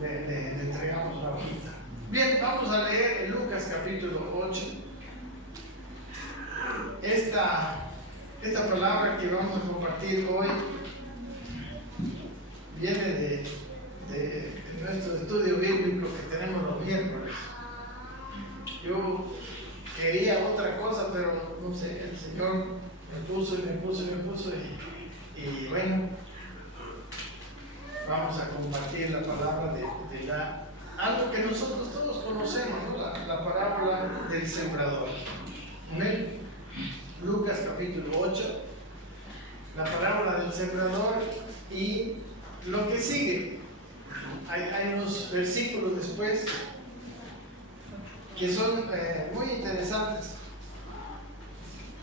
le entregamos la hojita. Bien, vamos a leer en Lucas capítulo 8. Esta palabra que vamos a compartir hoy viene de nuestro estudio bíblico que tenemos los miércoles. Yo quería otra cosa, pero no sé, el Señor me puso y bueno, vamos a compartir la palabra de algo que nosotros todos conocemos, ¿no? La parábola del sembrador. Amén. Lucas capítulo 8, la parábola del sembrador y lo que sigue. Hay unos versículos después que son muy interesantes.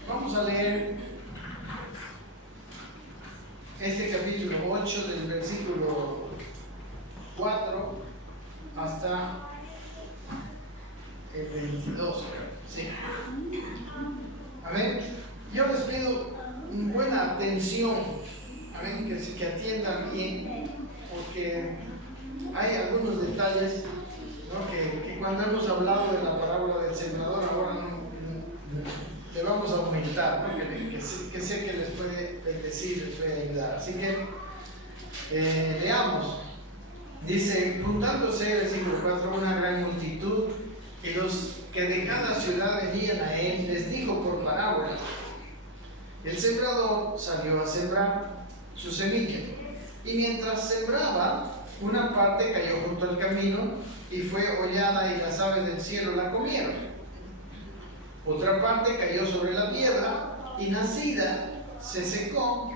Vamos a leer este capítulo 8 del versículo 4 hasta el 22. Sí. Amén. Yo les pido buena atención, amén, que atiendan bien, porque hay algunos detalles, ¿no? que cuando hemos hablado de la parábola del sembrador, ahora le vamos a aumentar, ¿no? que sé que les puede bendecir, les puede ayudar. Así que leamos. Dice: juntándose, versículo 4, una gran multitud, y los que de cada ciudad venían a él, les dijo por parábola: el sembrador salió a sembrar su semilla, y mientras sembraba, una parte cayó junto al camino y fue hollada, y las aves del cielo la comieron. Otra parte cayó sobre la piedra, y nacida se secó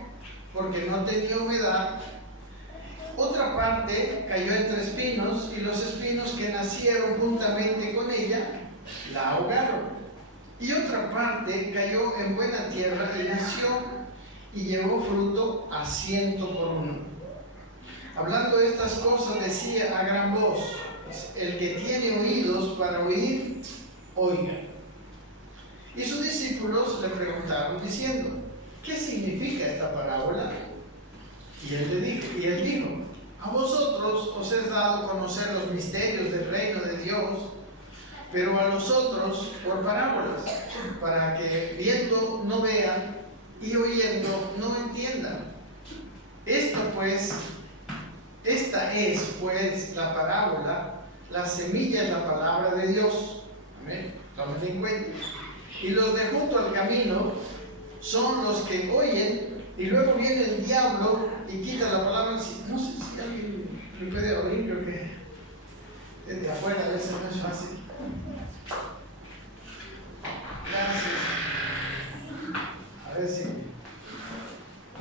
porque no tenía humedad. Otra parte cayó entre espinos, y los espinos que nacieron juntamente con ella la ahogaron. Y otra parte cayó en buena tierra y nació y llevó fruto a 100 por uno. Hablando de estas cosas decía a gran voz: el que tiene oídos para oír, oiga. Y sus discípulos le preguntaron diciendo: ¿qué significa esta parábola? Y él dijo: a vosotros os es dado conocer los misterios del reino de Dios, pero a los otros por parábolas, para que viendo no vean y oyendo no entiendan. Esta es pues la parábola. La semilla es la palabra de Dios. Amén. Tómenlo en cuenta. Y los de junto al camino son los que oyen, y luego viene el diablo y quita la palabra. No sé si alguien le puede oír, creo que desde afuera a veces no es fácil. Gracias. A ver si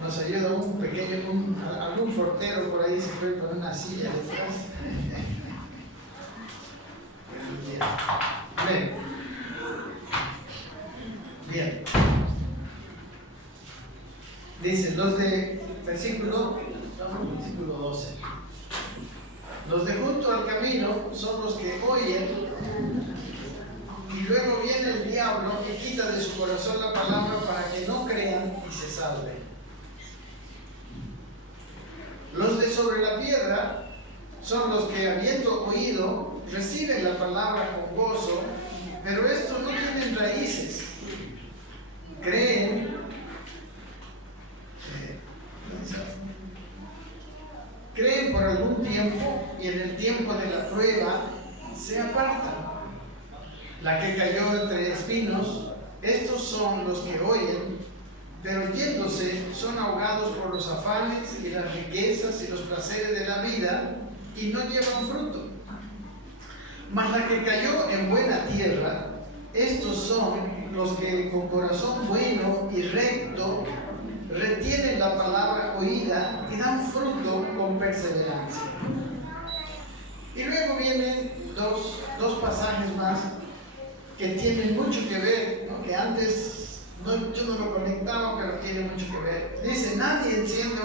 nos ayuda un pequeño, algún fortero por ahí se puede poner una silla detrás. Bien. Bien. Dice, versículo 12. Los de junto al camino son los que oyen, y luego viene el diablo y quita de su corazón la palabra para que no crean y se salven. Los de sobre la piedra son los que, habiendo oído, reciben la palabra con gozo, pero estos no tienen raíces. Creen por algún tiempo, y en el tiempo de la prueba se apartan. La que cayó entre espinos, estos son los que oyen, pero yéndose son ahogados por los afanes y las riquezas y los placeres de la vida, y no llevan fruto. Mas la que cayó en buena tierra, estos son los que con corazón bueno y recto retienen la palabra oída y dan fruto con perseverancia. Y luego vienen dos pasajes más que tienen mucho que ver, ¿no? Que antes yo no lo conectaba, pero tiene mucho que ver. Dice: nadie que enciende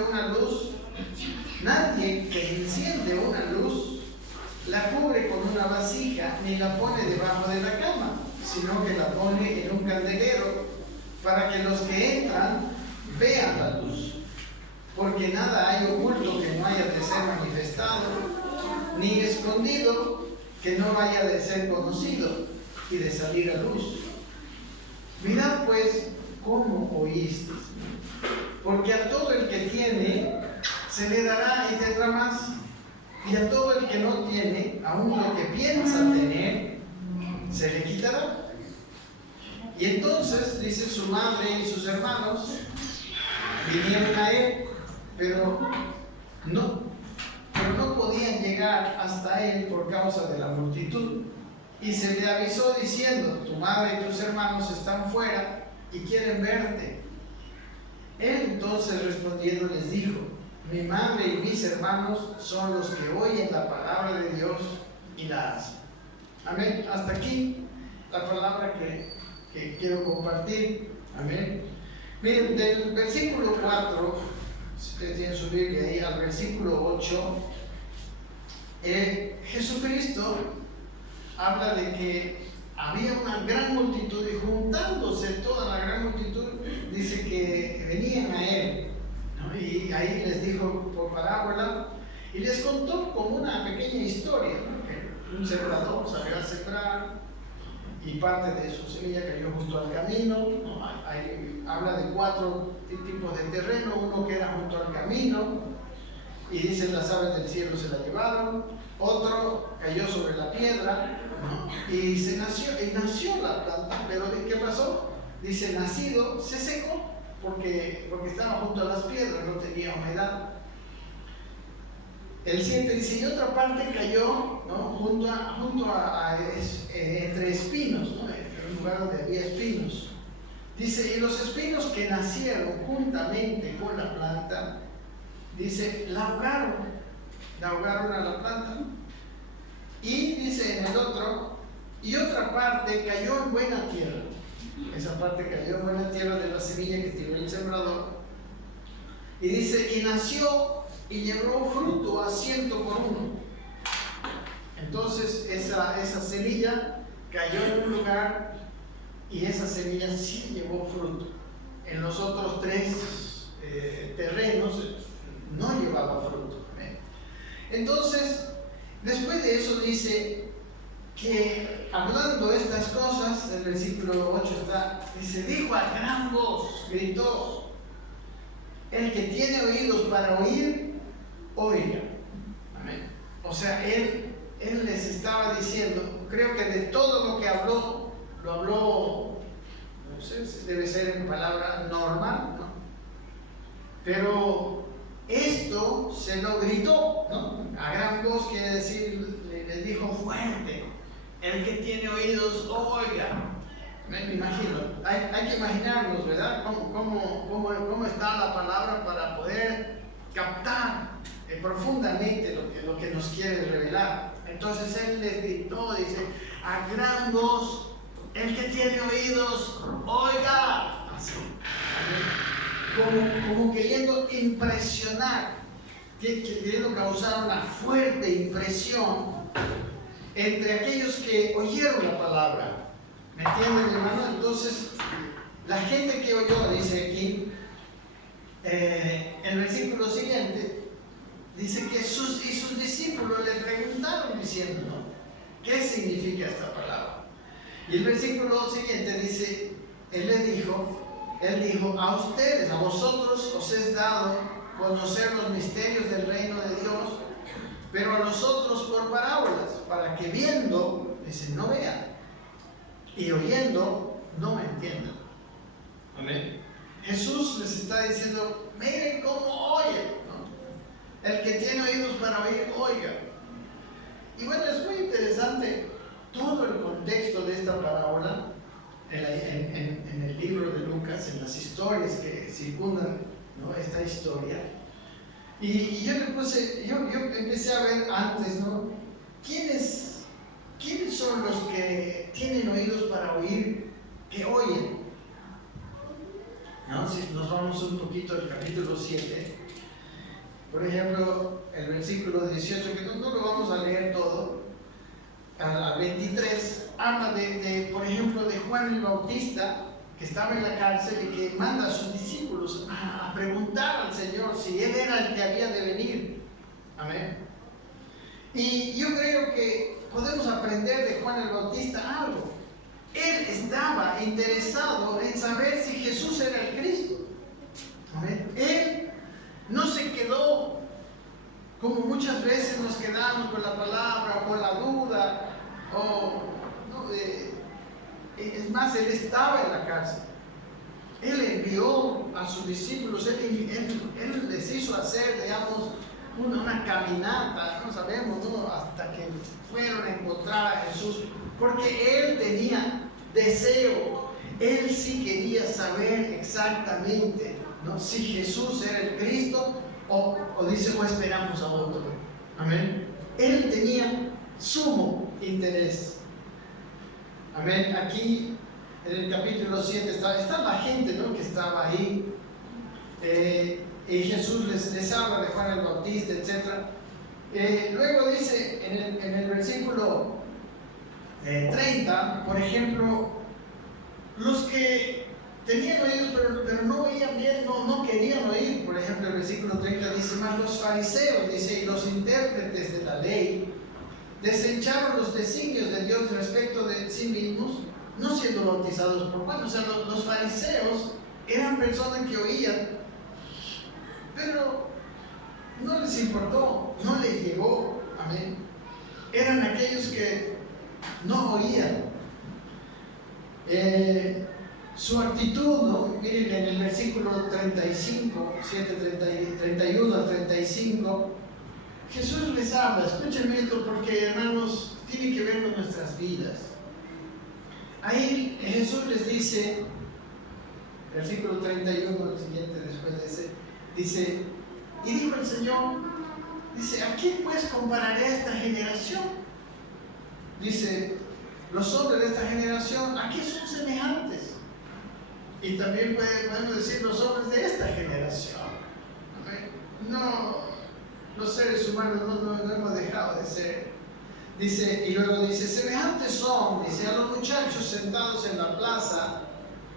una luz la cubre con una vasija, ni la pone debajo de la cama, sino que la pone en un candelero, para que los que entran vean la luz. Porque nada hay oculto que no haya de ser manifestado, ni escondido, que no vaya de ser conocido y de salir a luz. Mirad pues cómo oísteis, porque a todo el que tiene se le dará y tendrá más, y a todo el que no tiene, aun lo que piensa tener, se le quitará. Y entonces, dice, su madre y sus hermanos vinieron a él, pero no podían llegar hasta él por causa de la multitud. Y se le avisó diciendo: tu madre y tus hermanos están fuera y quieren verte. Él entonces respondiendo les dijo: mi madre y mis hermanos son los que oyen la palabra de Dios y la hacen. Amén. Hasta aquí la palabra que quiero compartir. Amén. Miren, del versículo 4, si ustedes tienen su Biblia ahí, al versículo 8, Jesucristo habla de que había una gran multitud, y juntándose toda la gran multitud, dice que venían a él, ¿no? Y ahí les dijo por parábola, y les contó como una pequeña historia, ¿no? Que un sembrador salió a sembrar, y parte de su semilla cayó junto al camino, ¿no? Ahí habla de 4 tipos de terreno, uno que era junto al camino, y dice: las aves del cielo se la llevaron. Otro cayó sobre la piedra, ¿no? Y nació la planta, pero ¿qué pasó? Dice: nacido, se secó, porque estaba junto a las piedras, no tenía humedad. El 7 dice: y otra parte cayó, ¿no? junto a entre espinos, ¿no? En un lugar donde había espinos. Dice: y los espinos que nacieron juntamente con la planta, dice, la ahogaron a la planta. Y dice en el otro: y otra parte cayó en buena tierra. Esa parte cayó en buena tierra de la semilla que tiró el sembrador. Y dice: y nació y llevó fruto a 100 por 1. Entonces esa semilla cayó en un lugar, y esa semilla sí llevó fruto. En los otros 3 terrenos no llevaba fruto. Entonces, después de eso dice que, hablando estas cosas, el versículo 8 dice: dijo a gran voz, gritó: el que tiene oídos para oír, oiga. Amén. O sea, él les estaba diciendo, creo que de todo lo que habló, lo habló, no sé, debe ser en palabra normal, ¿no? Pero esto se lo gritó, ¿no? A gran voz, quiere decir, le dijo fuerte: el que tiene oídos, oiga. Me imagino, hay que imaginarnos, ¿verdad? ¿Cómo está la palabra para poder captar profundamente lo que nos quiere revelar? Entonces él les gritó, dice, a gran voz: el que tiene oídos, oiga. Así, como queriendo impresionar, queriendo causar una fuerte impresión entre aquellos que oyeron la palabra. ¿Me entienden, hermano? Entonces, la gente que oyó, dice aquí, el versículo siguiente, dice que sus discípulos le preguntaron diciendo, ¿no?, ¿qué significa esta palabra? Y el versículo siguiente dice, él dijo, a ustedes, a vosotros os es dado conocer los misterios del reino de Dios, pero a los otros por parábolas, para que viendo, dice, no vean, y oyendo, no me entiendan. Amén. Jesús les está diciendo, miren cómo oyen, ¿no? El que tiene oídos para oír, oiga. Y bueno, es muy interesante todo el contexto de esta parábola en el libro de Lucas, en las historias que circundan, ¿no?, esta historia. Y yo empecé a ver antes, ¿no?, ¿quiénes son los que tienen oídos para oír, que oyen? ¿No? Si nos vamos un poquito al capítulo 7, por ejemplo, el versículo 18, que no lo vamos a leer todo, al 23, habla por ejemplo, de Juan el Bautista, que estaba en la cárcel y que manda a sus discípulos a preguntar al Señor si Él era el que había de venir. Amén. Y yo creo que podemos aprender de Juan el Bautista algo. Él estaba interesado en saber si Jesús era el Cristo. ¿Amén? Él no se quedó como muchas veces nos quedamos con la palabra o con la duda. Es más, él estaba en la cárcel. Él envió a sus discípulos, él les hizo hacer, digamos, una caminata, no sabemos, ¿no? Hasta que fueron a encontrar a Jesús, porque él tenía deseo, él sí quería saber exactamente, ¿no? Si Jesús era el Cristo o esperamos a otro. Amén. Él tenía sumo interés. Amén. Aquí en el capítulo 7 está la gente, ¿no?, que estaba ahí. Y Jesús les habla de Juan el Bautista, etc. Luego dice en el versículo 30, por ejemplo, los que tenían oídos pero no oían bien, no querían oír. Por ejemplo, el versículo 30 dice: más los fariseos, dice, y los intérpretes de la ley desecharon los designios de Dios respecto de sí mismos, no siendo bautizados por Juan. O sea, los fariseos eran personas que oían, pero no les importó, no les llegó. Amén. Eran aquellos que no oían. Su actitud, ¿no? Miren en el versículo 35, 31 al 35, Jesús les habla. Escúchenme esto, porque, hermanos, tiene que ver con nuestras vidas. Ahí Jesús les dice, versículo 31, el siguiente después de ese, dice: y dijo el Señor, dice, ¿a quién pues compararé a esta generación? Dice, los hombres de esta generación, ¿a qué son semejantes? Y también podemos decir los hombres de esta generación. No, los seres humanos no hemos dejado de ser. Dice, y luego dice: semejantes son, dice, a los muchachos sentados en la plaza,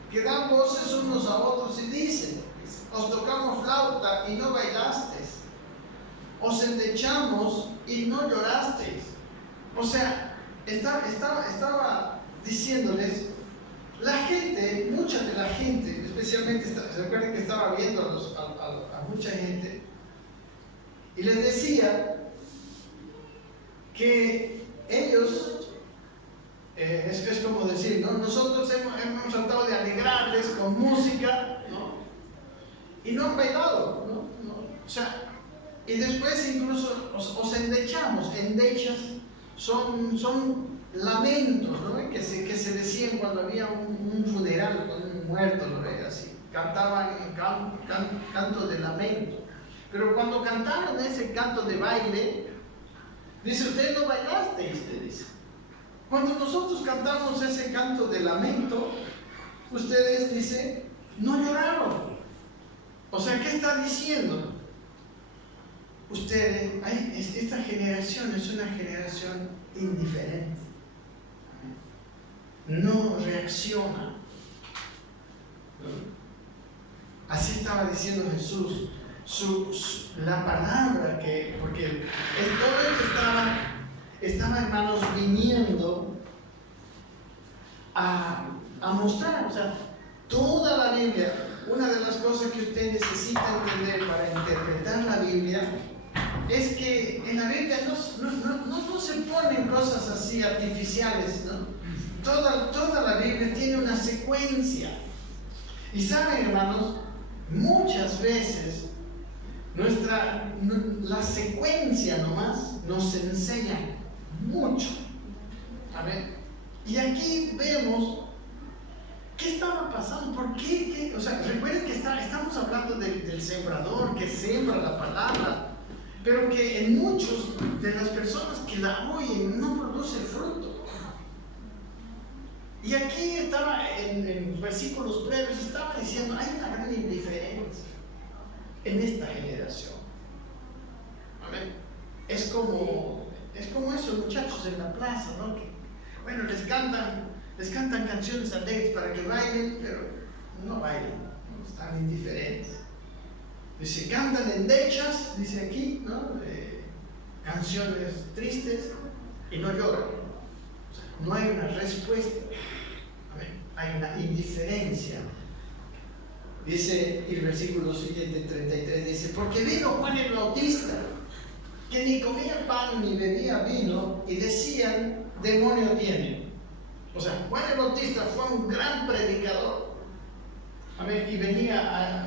que dan voces unos a otros y dicen: os tocamos flauta y no bailasteis, os endechamos y no llorasteis. O sea, estaba diciéndoles, la gente, mucha de la gente, especialmente, se acuerdan que estaba viendo a mucha gente, y les decía que ellos, es como decir, ¿no?, nosotros hemos tratado de alegrarles con música, ¿no?, y no han bailado, ¿no? O sea, y después incluso os endechamos. Endechas son lamentos, ¿no?, que se decían cuando había un funeral con un muerto, ¿no?, así, cantaban canto de lamento. Pero cuando cantaron ese canto de baile, dice: ustedes no bailasteis, le dice. Cuando nosotros cantamos ese canto de lamento, ustedes, dice, no lloraron. O sea, ¿qué está diciendo? Ustedes, esta generación es una generación indiferente. No reacciona. Así estaba diciendo Jesús. La palabra porque todo esto estaba, hermanos, viniendo a mostrar, o sea, toda la Biblia. Una de las cosas que usted necesita entender para interpretar la Biblia es que en la Biblia no se ponen cosas así artificiales, ¿no? Toda la Biblia tiene una secuencia. Y saben, hermanos, muchas veces la secuencia nomás nos enseña mucho. A ver, y aquí vemos qué estaba pasando, por qué, o sea, recuerden que estamos hablando del sembrador que siembra la palabra, pero que en muchos de las personas que la oyen no produce fruto. Y aquí estaba, en versículos previos, estaba diciendo: hay una gran indiferencia en esta generación. Amén. Es como esos muchachos en la plaza, ¿no? Que, bueno, les cantan canciones alegres para que bailen, pero no bailan, ¿no? Están indiferentes. Dice, cantan endechas, dice aquí, ¿no? canciones tristes y no lloran. O sea, no hay una respuesta. Hay una indiferencia. Dice el versículo siguiente, 33, dice: porque vino Juan el Bautista, que ni comía pan ni bebía vino, y decían: demonio tiene. O sea, Juan el Bautista fue un gran predicador. Amén. Y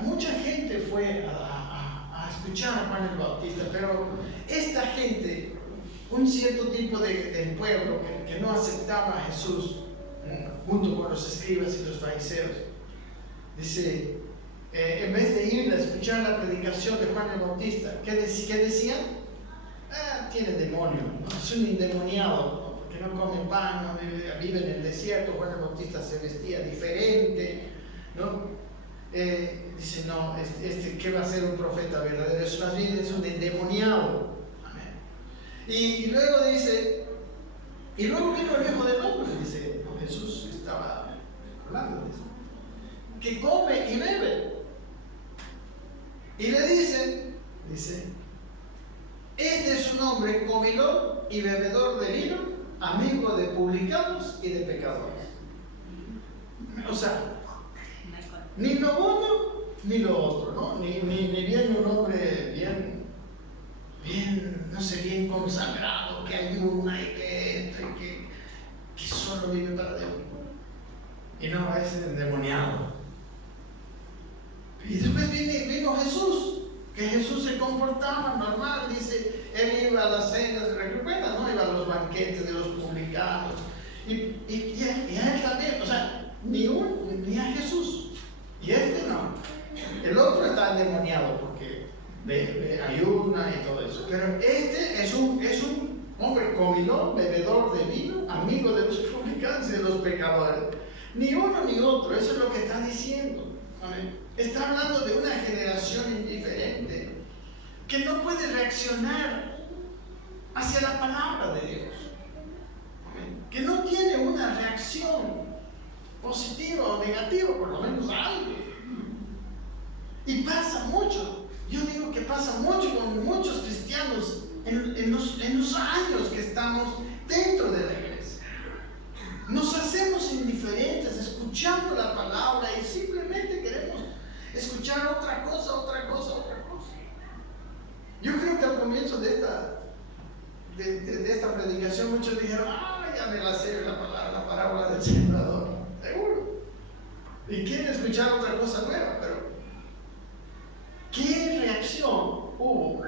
mucha gente fue a escuchar a Juan el Bautista, pero esta gente, un cierto tipo del pueblo que no aceptaba a Jesús, junto con los escribas y los fariseos, dice, en vez de ir a escuchar la predicación de Juan el Bautista, ¿qué decían? Tiene demonio, ¿no? Es un endemoniado, ¿no? Porque no come pan, no vive en el desierto. Juan el Bautista se vestía diferente, ¿no? Dice, no, ¿qué va a ser un profeta verdadero? Es más bien es un endemoniado. Amén. Y luego dice, y luego vino el Hijo del Hombre, dice, no, Jesús estaba hablando de eso, que come y bebe. Y le dice, este es un hombre comilón y bebedor de vino, amigo de publicanos y de pecadores. O sea, ni lo uno ni lo otro, ¿no? Ni bien un hombre bien, no sé, bien consagrado, que ayuna y que solo vive para Dios. Y no, es endemoniado. Y después vino Jesús, que Jesús se comportaba normal, dice, él iba a las cenas, recuerda, ¿no? Iba a los banquetes de los publicanos. Y a él también, o sea, ni a Jesús. Y no. El otro está endemoniado porque ayuna y todo eso. Pero es un hombre comilón, bebedor de vino, amigo de los publicanos y de los pecadores. Ni uno ni otro, eso es lo que está diciendo. ¿Amén? Está hablando de una generación indiferente que no puede reaccionar hacia la palabra de Dios. ¿Amén? Que no tiene una reacción positiva o negativa, por lo menos algo. Y pasa mucho. Yo digo que pasa mucho con muchos cristianos en los años que estamos dentro de la iglesia. Nos hacemos indiferentes, escuchando la palabra y simplemente queremos escuchar otra cosa. Yo creo que al comienzo de esta predicación muchos dijeron: ya me la sé la parábola del sembrador. Seguro. Y quieren escuchar otra cosa nueva, pero ¿qué reacción hubo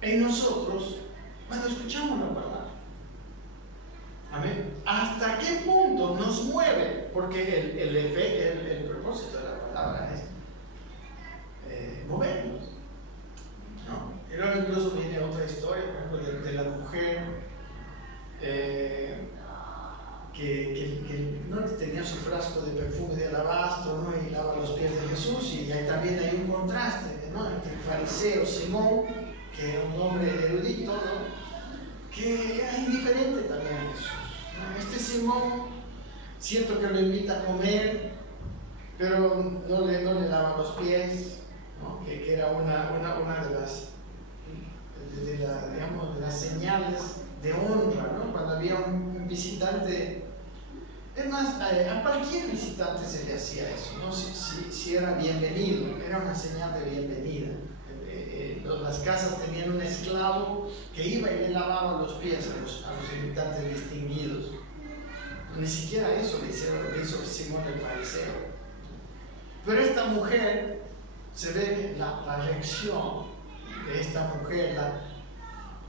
en nosotros cuando escuchamos la palabra? Amén. ¿Hasta qué punto nos mueve? Porque el propósito de la palabra es movernos, ¿no? Y luego incluso viene otra historia, por ejemplo, de la mujer que no tenía su frasco de perfume de alabastro, ¿no? Y lava los pies de Jesús. Y ahí también hay un contraste, ¿no? Entre el fariseo Simón, que era un hombre erudito, ¿no? Que era indiferente también a Jesús, ¿no? Este Simón, siento que lo invita a comer, pero no le lava los pies, ¿no? Que era una de las señales de honra, ¿no? Cuando había un visitante. Es más, a cualquier visitante se le hacía eso, ¿no? Si era bienvenido, era una señal de bienvenida. Las casas tenían un esclavo que iba y le lavaba los pies a los invitantes distinguidos. Ni siquiera eso le hicieron lo que hizo Simón el fariseo. Pero esta mujer, se ve la reacción de esta mujer,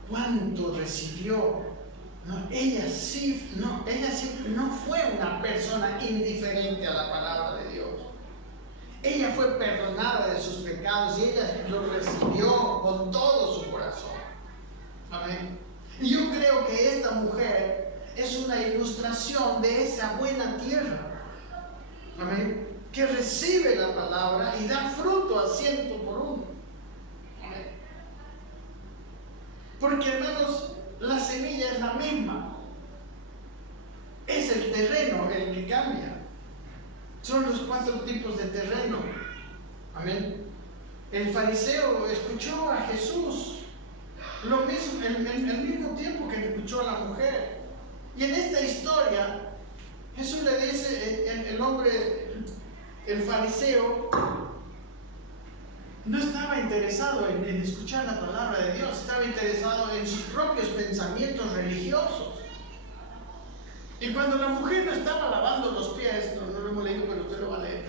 cuánto recibió. No, ella sí no fue una persona indiferente a la palabra de Dios. Ella fue perdonada de sus pecados y ella lo recibió con todo su corazón. Amén. Y yo creo que esta mujer es una ilustración de esa buena tierra. Amén. Que recibe la palabra y da fruto a 100 por 1. Amén. Porque, hermanos, la semilla es la misma. Es el terreno el que cambia. Son los 4 tipos de terreno. Amén. El fariseo escuchó a Jesús lo mismo, el mismo tiempo que escuchó a la mujer. Y en esta historia, Jesús le dice, el hombre, el fariseo, no estaba interesado en escuchar la palabra de Dios, estaba interesado en sus propios pensamientos religiosos. Y cuando la mujer no estaba lavando los pies, no lo hemos leído, pero usted lo va a leer,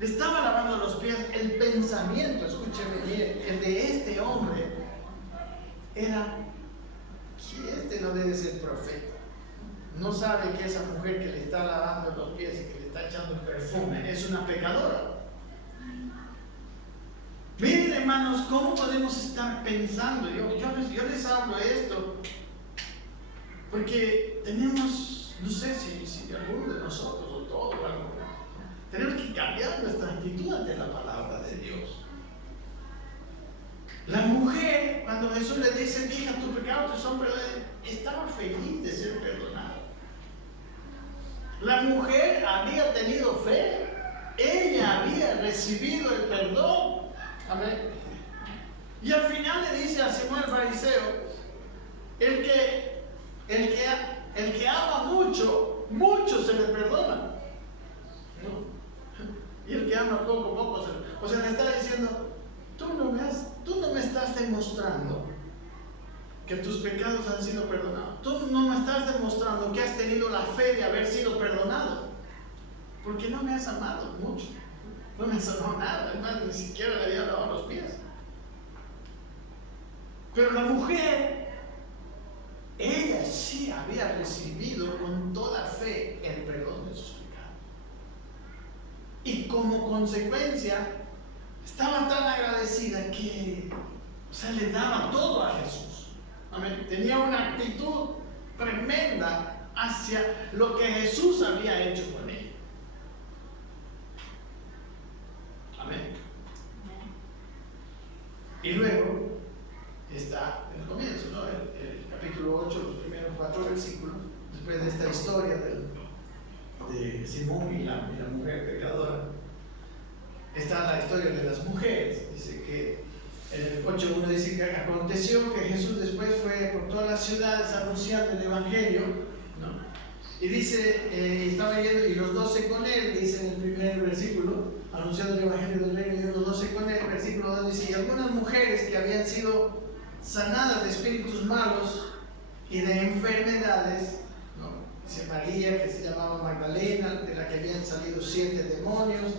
le estaba lavando los pies, el pensamiento, escúcheme bien, el de este hombre era que este no debe ser profeta. No sabe que esa mujer que le está lavando los pies y que le está echando perfume es una pecadora. Miren, hermanos, ¿cómo podemos estar pensando? Yo les hablo esto porque tenemos, no sé si alguno de nosotros o todos, tenemos que cambiar nuestra actitud ante la palabra de Dios. La mujer, cuando Jesús le dice, hija, tu pecado te son perdonados, estaba feliz de ser perdonada. La mujer había tenido fe, ella había recibido el perdón. Amén. Y al final le dice a Simón el fariseo, el que ama mucho, mucho se le perdona. ¿No? Y el que ama poco, poco se le perdona. O sea, le está diciendo, tú no me estás demostrando que tus pecados han sido perdonados. Tú no me estás demostrando que has tenido la fe de haber sido perdonado. Porque no me has amado mucho. No me has amado nada. Además, ni siquiera le había lavado los pies. Pero la mujer, ella sí había recibido con toda fe el perdón de sus pecados. Y como consecuencia, estaba tan agradecida que, le daba todo a Jesús. Amén. Tenía una actitud tremenda hacia lo que Jesús había hecho con ella. Amén. Y luego está el comienzo, ¿no? El capítulo 8, los primeros 4 versículos, después de esta historia de Simón y la mujer pecadora. Está la historia de las mujeres. Dice que en el 8.1 dice que aconteció que Jesús después fue por todas las ciudades anunciando el evangelio, ¿no? Y dice, estaba yendo y los 12 con él, dice en el primer versículo, anunciando el evangelio del reino, y los 12 con él. Versículo 2 dice, y algunas mujeres que habían sido sanadas de espíritus malos y de enfermedades, ¿no? Dice María, que se llamaba Magdalena, de la que habían salido 7 demonios,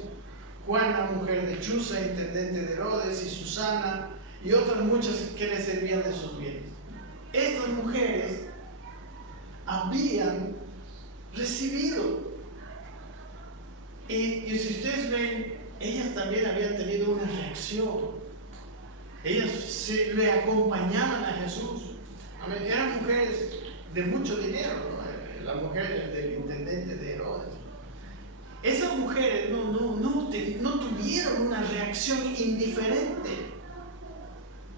Juana, mujer de Chuza, intendente de Herodes, y Susana, y otras muchas que le servían de sus bienes. Estas mujeres habían recibido, y si ustedes ven, ellas también habían tenido una reacción. Ellas le acompañaban a Jesús. Amén. Eran mujeres de mucho dinero, ¿no? La mujer del intendente de Herodes. Esas mujeres no tuvieron una reacción indiferente.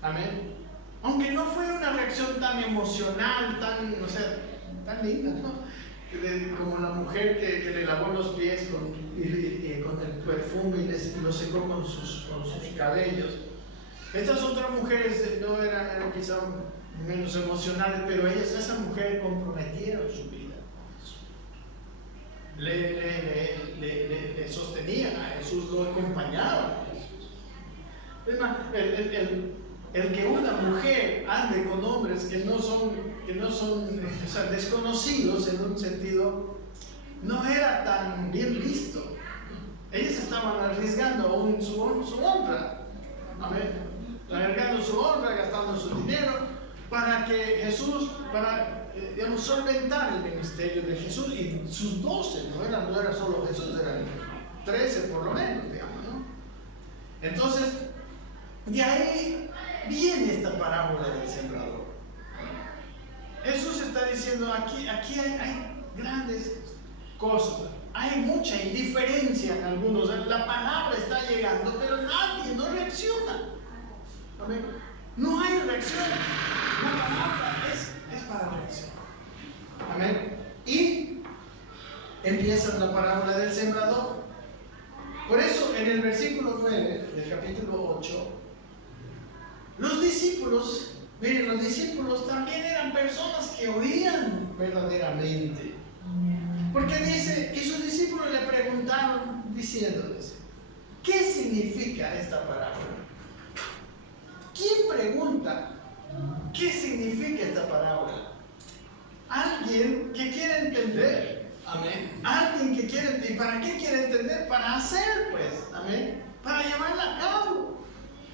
Amén. Aunque no fue una reacción tan emocional, tan linda, ¿no? Como la mujer que le lavó los pies con el perfume y lo secó con sus cabellos. Estas otras mujeres no eran quizá menos emocionales, pero esas mujeres comprometieron su vida. Le sostenían a Jesús, lo acompañaban a Jesús. Es más, el que una mujer ande con hombres que no son desconocidos en un sentido, no era tan bien visto. Ellos estaban arriesgando aún su honra. Amén. Arriesgando su honra, gastando su dinero para que Jesús, solventar el ministerio de Jesús y sus 12, no era solo Jesús, eran 13 por lo menos, digamos, ¿no? Entonces, de ahí viene esta parábola del sembrador. Jesús está diciendo, aquí hay grandes cosas, hay mucha indiferencia en algunos, la palabra está llegando, pero nadie no reacciona. Amén. No hay reacción, la palabra es para reacción. Amén. Y empieza la parábola del sembrador. Por eso en el versículo 9 del capítulo 8, los discípulos Miren, los discípulos también eran personas que oían verdaderamente. Porque dice, y sus discípulos le preguntaron diciéndoles, ¿qué significa esta parábola? ¿Quién pregunta qué significa esta parábola? Alguien que quiere entender. Amén. Alguien que quiere entender. ¿Y para qué quiere entender? Para hacer, pues. Amén. Para llevarla a cabo.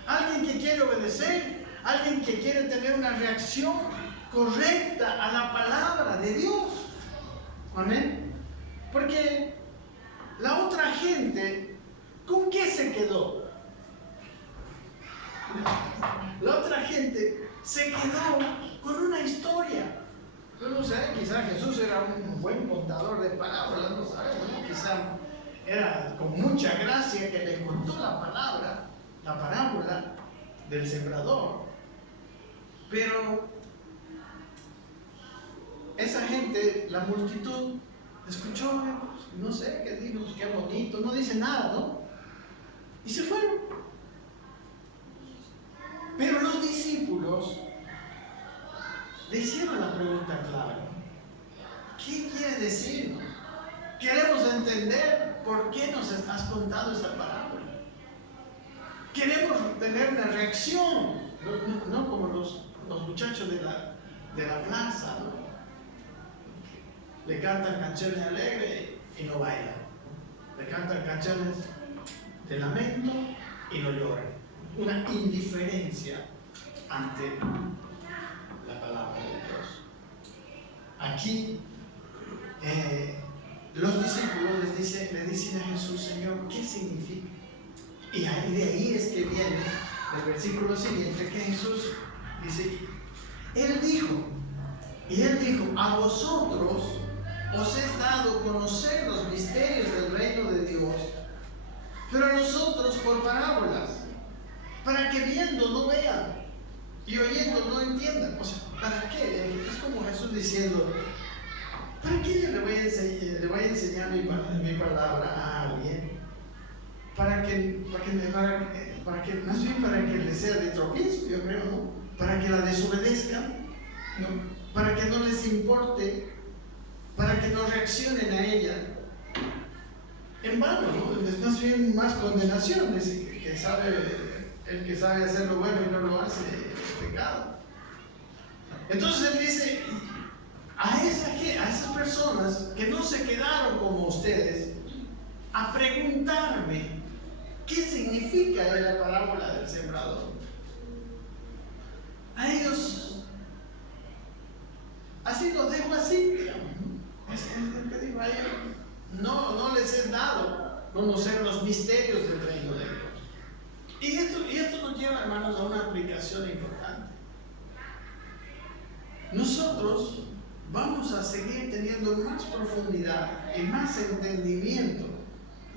Alguien que quiere obedecer. Alguien que quiere tener una reacción correcta a la palabra de Dios. Amén. Porque la otra gente, ¿con qué se quedó? La otra gente se quedó con una historia. Yo no sé, quizá Jesús era un buen contador de parábolas, no sabemos, ¿no? Quizá era con mucha gracia que le contó la parábola del sembrador. Pero esa gente, la multitud, escuchó, no sé qué dijo, qué bonito, no dice nada, ¿no? Y se fueron. Pero los discípulos le hicieron la pregunta clave. ¿Qué quiere decirnos? Queremos entender por qué nos has contado esa parábola. Queremos tener una reacción, no como los muchachos de la plaza, ¿no? Le cantan canciones alegres y no bailan. Le cantan canciones de lamento y no lloran. Una indiferencia ante la palabra de Dios. Aquí los discípulos le dicen a Jesús, Señor, ¿qué significa? Y de ahí es que viene el versículo siguiente, que Jesús dice, Él dijo, a vosotros os es dado conocer los misterios del reino de Dios, pero a nosotros por parábolas, para que viendo no vean y oyendo no entiendan. O sea, ¿para qué? Es como Jesús diciendo, ¿para qué yo le voy a enseñar mi palabra a alguien? Para que más bien para que le sea de tropiezo, yo creo, ¿no? Para que la desobedezcan, ¿no? Para que no les importe, para que no reaccionen a ella. En vano, ¿no? Es más bien más condenación. Es el que sabe hacer lo bueno y no lo hace, es pecado. Entonces él dice a esas personas que no se quedaron como ustedes a preguntarme qué significa la parábola del sembrador. A ellos así los dejo así, digamos. Es lo que digo a ellos. No les es dado conocer los misterios del reino de Dios. Y esto nos lleva, hermanos, a una aplicación importante. Nosotros vamos a seguir teniendo más profundidad y más entendimiento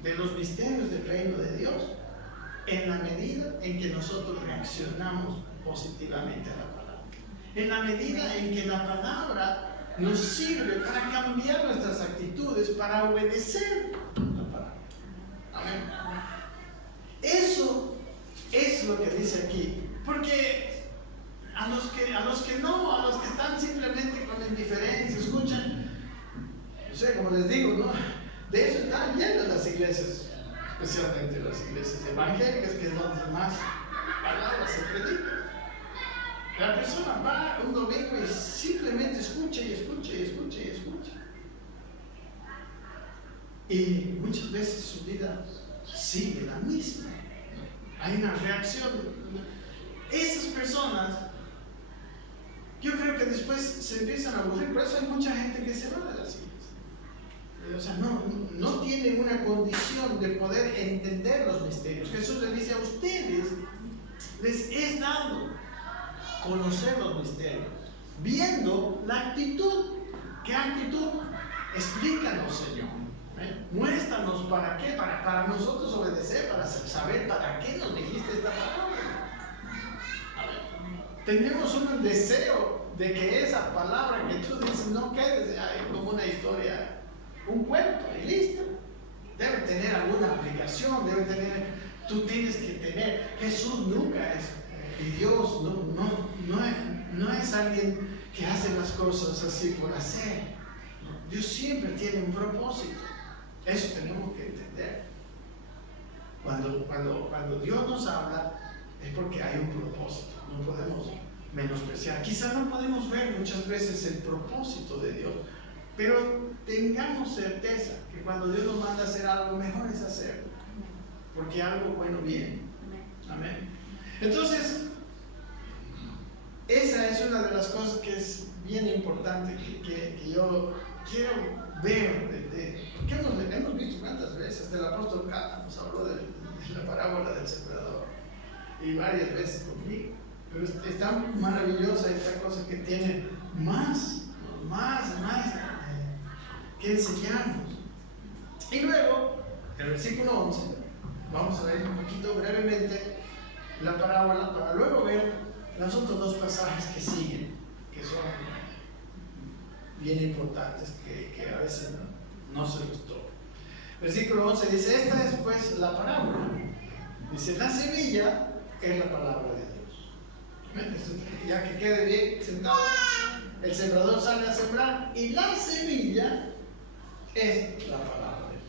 de los misterios del reino de Dios en la medida en que nosotros reaccionamos positivamente a la palabra. En la medida en que la palabra nos sirve para cambiar nuestras actitudes, para obedecer la palabra. Amén. Eso es lo que dice aquí. Porque a los que están simplemente con indiferencia, escuchan, no sé, como les digo, ¿no? De eso están llenas las iglesias, especialmente las iglesias evangélicas, que es donde más palabras se predican. La persona va un domingo y simplemente escucha y escucha y escucha y escucha. Y muchas veces su vida sigue la misma. Hay una reacción. Esas personas, yo creo que después se empiezan a aburrir. Por eso hay mucha gente que se va de las iglesias. O sea, no tienen una condición de poder entender los misterios. Jesús le dice a ustedes, les es dado conocer los misterios, viendo la actitud. ¿Qué actitud? Explícanos, Señor. Muéstranos para qué, para nosotros obedecer, para saber para qué nos dijiste esta palabra. Tenemos un deseo de que esa palabra que tú dices no quede como una historia, un cuento y listo. Debe tener alguna aplicación, tú tienes que tener. Jesús nunca es, y Dios no no es alguien que hace las cosas así por hacer. Dios siempre tiene un propósito. Eso tenemos que entender. Cuando Dios nos habla, es porque hay un propósito. No podemos menospreciar. Quizás no podemos ver muchas veces el propósito de Dios, pero tengamos certeza que cuando Dios nos manda a hacer algo, mejor es hacerlo, porque algo bueno viene. Amén. Entonces, esa es una de las cosas que es bien importante que yo quiero ver. Porque hemos visto cuántas veces, el apóstol Cata nos habló de la parábola del sembrador, y varias veces conmigo. Pero es tan maravillosa esta cosa que tiene más que enseñarnos. Y luego, el versículo 11, vamos a ver un poquito brevemente la parábola para luego ver los otros dos pasajes que siguen, que son bien importantes, que a veces no se los toca. Versículo 11 dice: esta es pues la parábola. Dice: la semilla es la palabra de Dios. Ya que quede bien sentado, el sembrador sale a sembrar y la semilla es la palabra de Dios.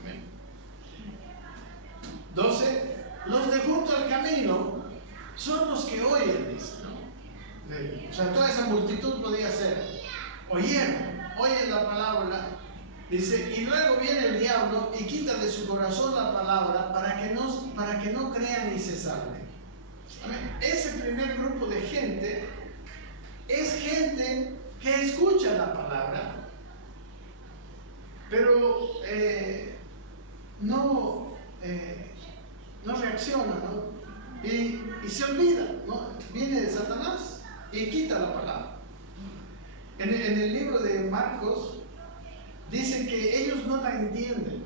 Amén. 12. Los de junto al camino son los que oyen, dice, ¿no? O sea, toda esa multitud podía ser. Oyen la palabra, dice, y luego viene el diablo y quita de su corazón la palabra para que no crean ni se salven. Amén. Ese primer grupo de gente es gente que escucha la palabra, pero no reacciona, ¿no? Y se olvida, ¿no? Viene de Satanás y quita la palabra. En el libro de Marcos dice que ellos no la entienden.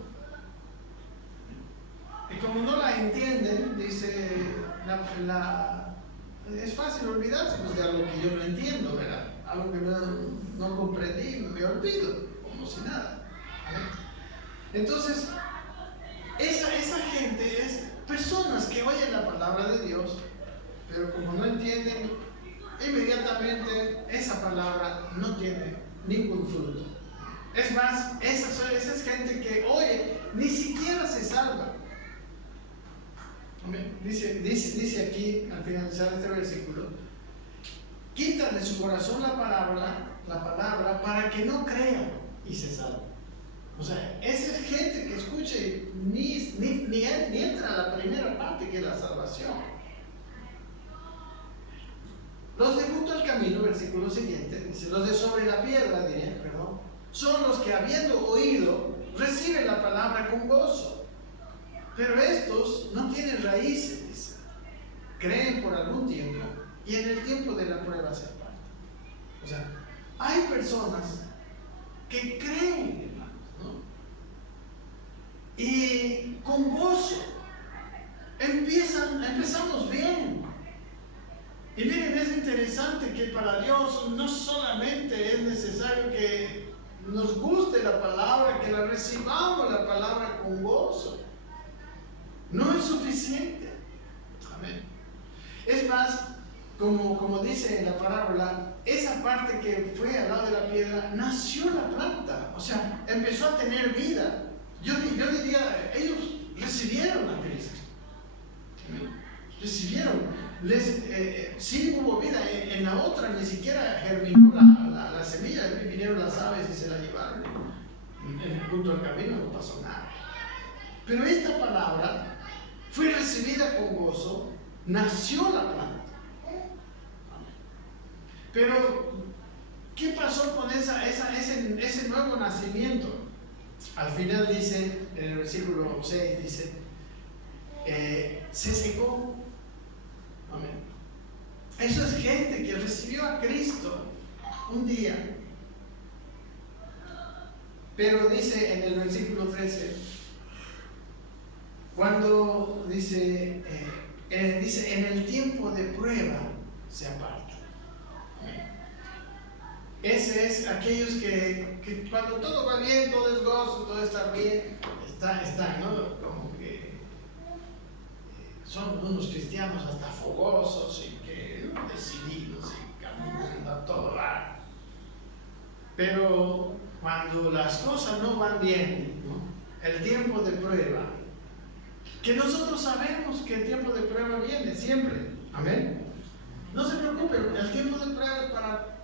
Y como no la entienden, dice, es fácil olvidarse pues, de algo que yo no entiendo, ¿verdad? Algo que no comprendí, me olvido, como si nada. ¿Vale? Entonces, esa gente es personas que oyen la palabra de Dios, pero como no entienden, inmediatamente esa palabra no tiene ningún fruto. Es más, esa es gente que oye, ni siquiera se salva. Dice aquí, al finalizar este versículo, quita de su corazón la palabra para que no crean y se salven. O sea, esa es gente que escucha y ni entra a la primera parte, que es la salvación. Los de junto al camino, versículo siguiente, dice: los de sobre la piedra, son los que, habiendo oído, reciben la palabra con gozo. Pero estos no tienen raíces, dice. Creen por algún tiempo y en el tiempo de la prueba se apartan. O sea, hay personas que creen, hermanos, ¿no? Y con gozo empezamos bien. Y miren, es interesante que para Dios no solamente es necesario que nos guste la palabra, que la recibamos la palabra con gozo. No es suficiente. Amén. Es más, como dice en la parábola, esa parte que fue al lado de la piedra, nació la planta. O sea, empezó a tener vida. Yo diría, ellos recibieron a Cristo. Amén. Recibieron. Sí hubo vida, en la otra ni siquiera germinó la semilla, vinieron las aves y se la llevaron. Junto al camino no pasó nada. Pero esta palabra fue recibida con gozo, nació la planta. Pero, ¿qué pasó con ese nuevo nacimiento? Al final dice, en el versículo 6, dice, se secó. Amén. Eso es gente que recibió a Cristo un día. Pero dice en el versículo 13, cuando dice en el tiempo de prueba se aparta. Ese es aquellos que cuando todo va bien, todo es gozo, todo está bien, están, ¿no? Como que son unos cristianos hasta fogosos y que decididos y caminando a todo lado. Pero cuando las cosas no van bien, ¿no? El tiempo de prueba, que nosotros sabemos que el tiempo de prueba viene siempre, amén. No se preocupen, el tiempo de prueba es para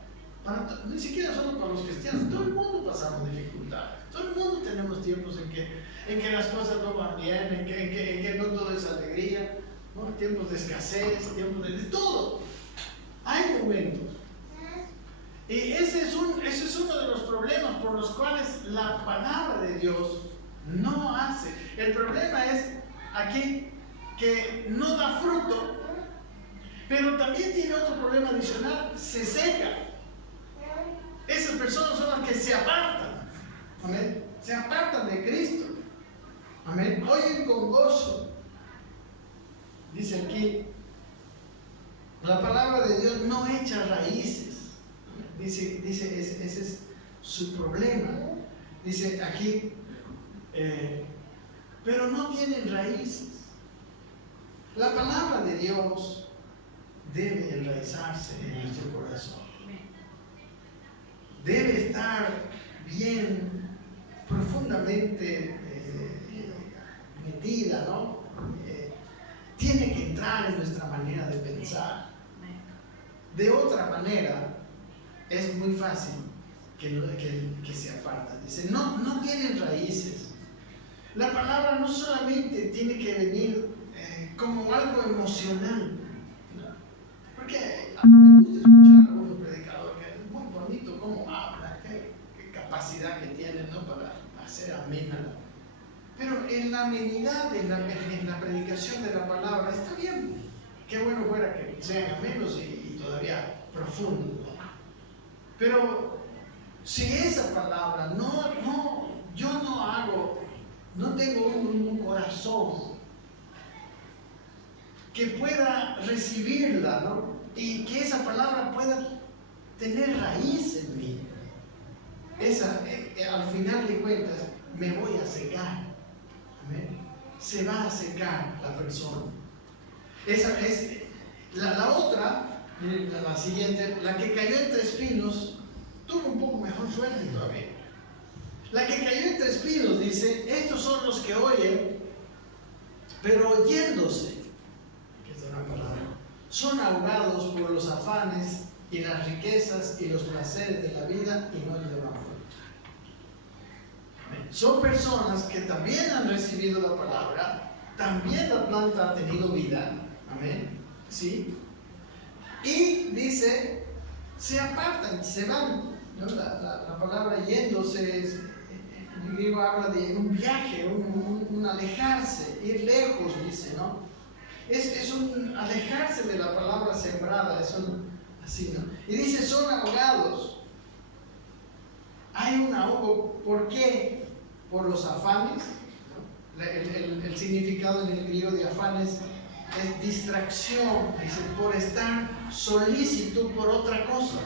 ni siquiera solo para los cristianos, todo el mundo pasamos dificultades, todo el mundo tenemos tiempos en que las cosas no van bien, en que no todo es alegría, ¿no? Tiempos de escasez, tiempos de todo. Hay momentos. Y ese es uno de los problemas por los cuales la palabra de Dios no hace. El problema es aquí que no da fruto, pero también tiene otro problema adicional: se seca. Esas personas son las que se apartan. Amén. Se apartan de Cristo. Amén. Oyen con gozo. Dice aquí, la palabra de Dios no echa raíces. Dice ese es su problema. Dice aquí, pero no tienen raíces. La palabra de Dios debe enraizarse en nuestro corazón. Debe estar bien, profundamente metida, ¿no? Tiene que entrar en nuestra manera de pensar. De otra manera, es muy fácil que se aparta. Dice, no tienen raíces. La palabra no solamente tiene que venir como algo emocional, ¿no? Porque a mí me gusta escuchar a un predicador que es muy bonito cómo habla, qué capacidad que tiene, ¿no? Para hacer amena. Pero en la amenidad, en la predicación de la palabra, está bien. Qué bueno fuera que sean amenos y todavía profundos, ¿no? Pero si esa palabra yo no tengo un corazón que pueda recibirla, ¿no? Y que esa palabra pueda tener raíz en mí, al final de cuentas me voy a secar. ¿Amén? Se va a secar la persona. Esa es la otra. La siguiente, la que cayó entre espinos, tuvo un poco mejor suerte todavía. La que cayó entre espinos dice: estos son los que oyen, pero oyéndose, que es una palabra, son ahogados por los afanes y las riquezas y los placeres de la vida y no llevan fruto. Son personas que también han recibido la palabra, también la planta ha tenido vida, amén, ¿sí? Y dice, se apartan, se van, ¿no? La palabra yéndose, el griego habla de un viaje, un alejarse, ir lejos, dice, ¿no? Es un alejarse de la palabra sembrada, es así, ¿no? Y dice, son ahogados. Hay un ahogo, ¿por qué? Por los afanes, ¿no? El significado en el griego de afanes es distracción, dice, por estar solícito por otra cosa.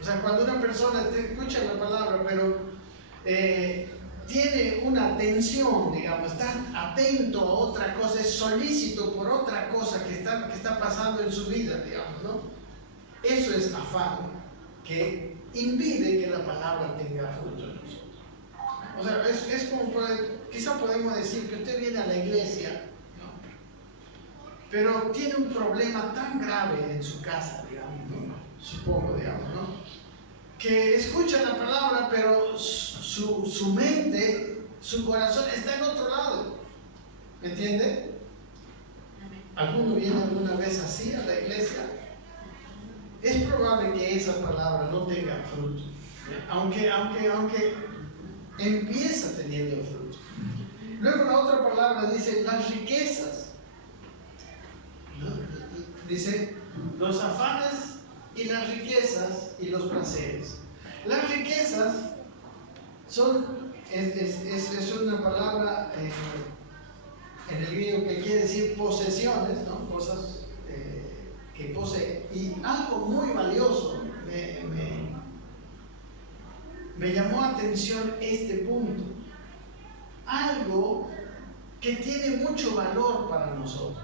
O sea, cuando una persona escucha la palabra, pero tiene una atención, digamos, está atento a otra cosa, es solícito por otra cosa que está pasando en su vida, digamos, ¿no? Eso es afán, que impide que la palabra tenga fruto en nosotros. O sea, es como, quizá podemos decir que usted viene a la iglesia, pero tiene un problema tan grave en su casa, digamos, ¿no? Supongo, digamos, ¿no? Que escucha la palabra, pero su mente, su corazón está en otro lado. ¿Me entiende? ¿Alguno viene alguna vez así a la iglesia? Es probable que esa palabra no tenga fruto, aunque empieza teniendo fruto. Luego la otra palabra dice las riquezas. Dice los afanes y las riquezas y los placeres. Las riquezas es una palabra en el griego que quiere decir posesiones, ¿no? Cosas que posee. Y algo muy valioso me llamó la atención este punto. Algo que tiene mucho valor para nosotros.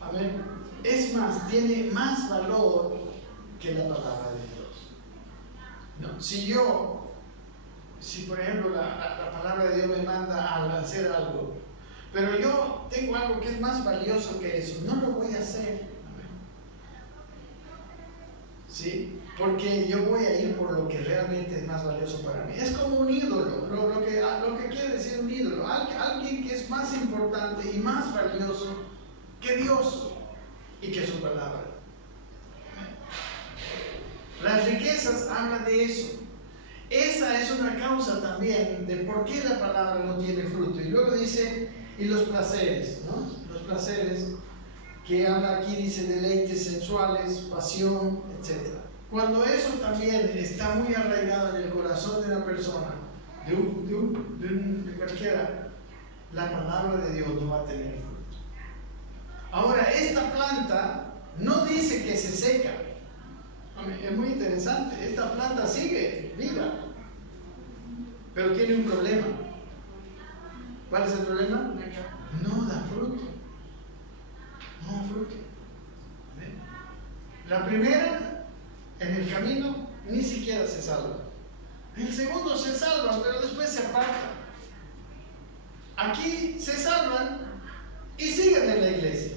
Amén. Es más, tiene más valor que la palabra de Dios. ¿No? Si por ejemplo la palabra de Dios me manda a hacer algo, pero yo tengo algo que es más valioso que eso, no lo voy a hacer. ¿Sí? Porque yo voy a ir por lo que realmente es más valioso para mí. Es como un ídolo, lo que quiere decir un ídolo, alguien que es más importante y más valioso que Dios y que su palabra. Las riquezas hablan de eso. Esa es una causa también de por qué la palabra no tiene fruto. Y luego dice, y los placeres, ¿no? Los placeres que habla aquí, dice deleites sensuales, pasión, etc. Cuando eso también está muy arraigado en el corazón de una persona, de cualquiera, la palabra de Dios no va a tener fruto. Ahora, esta planta no dice que se seca. Es muy interesante, esta planta sigue viva, pero tiene un problema. ¿Cuál es el problema? No da fruto. No da fruto. La primera, en el camino, ni siquiera se salva. El segundo se salvan, pero después se apartan. Aquí se salvan y siguen en la iglesia.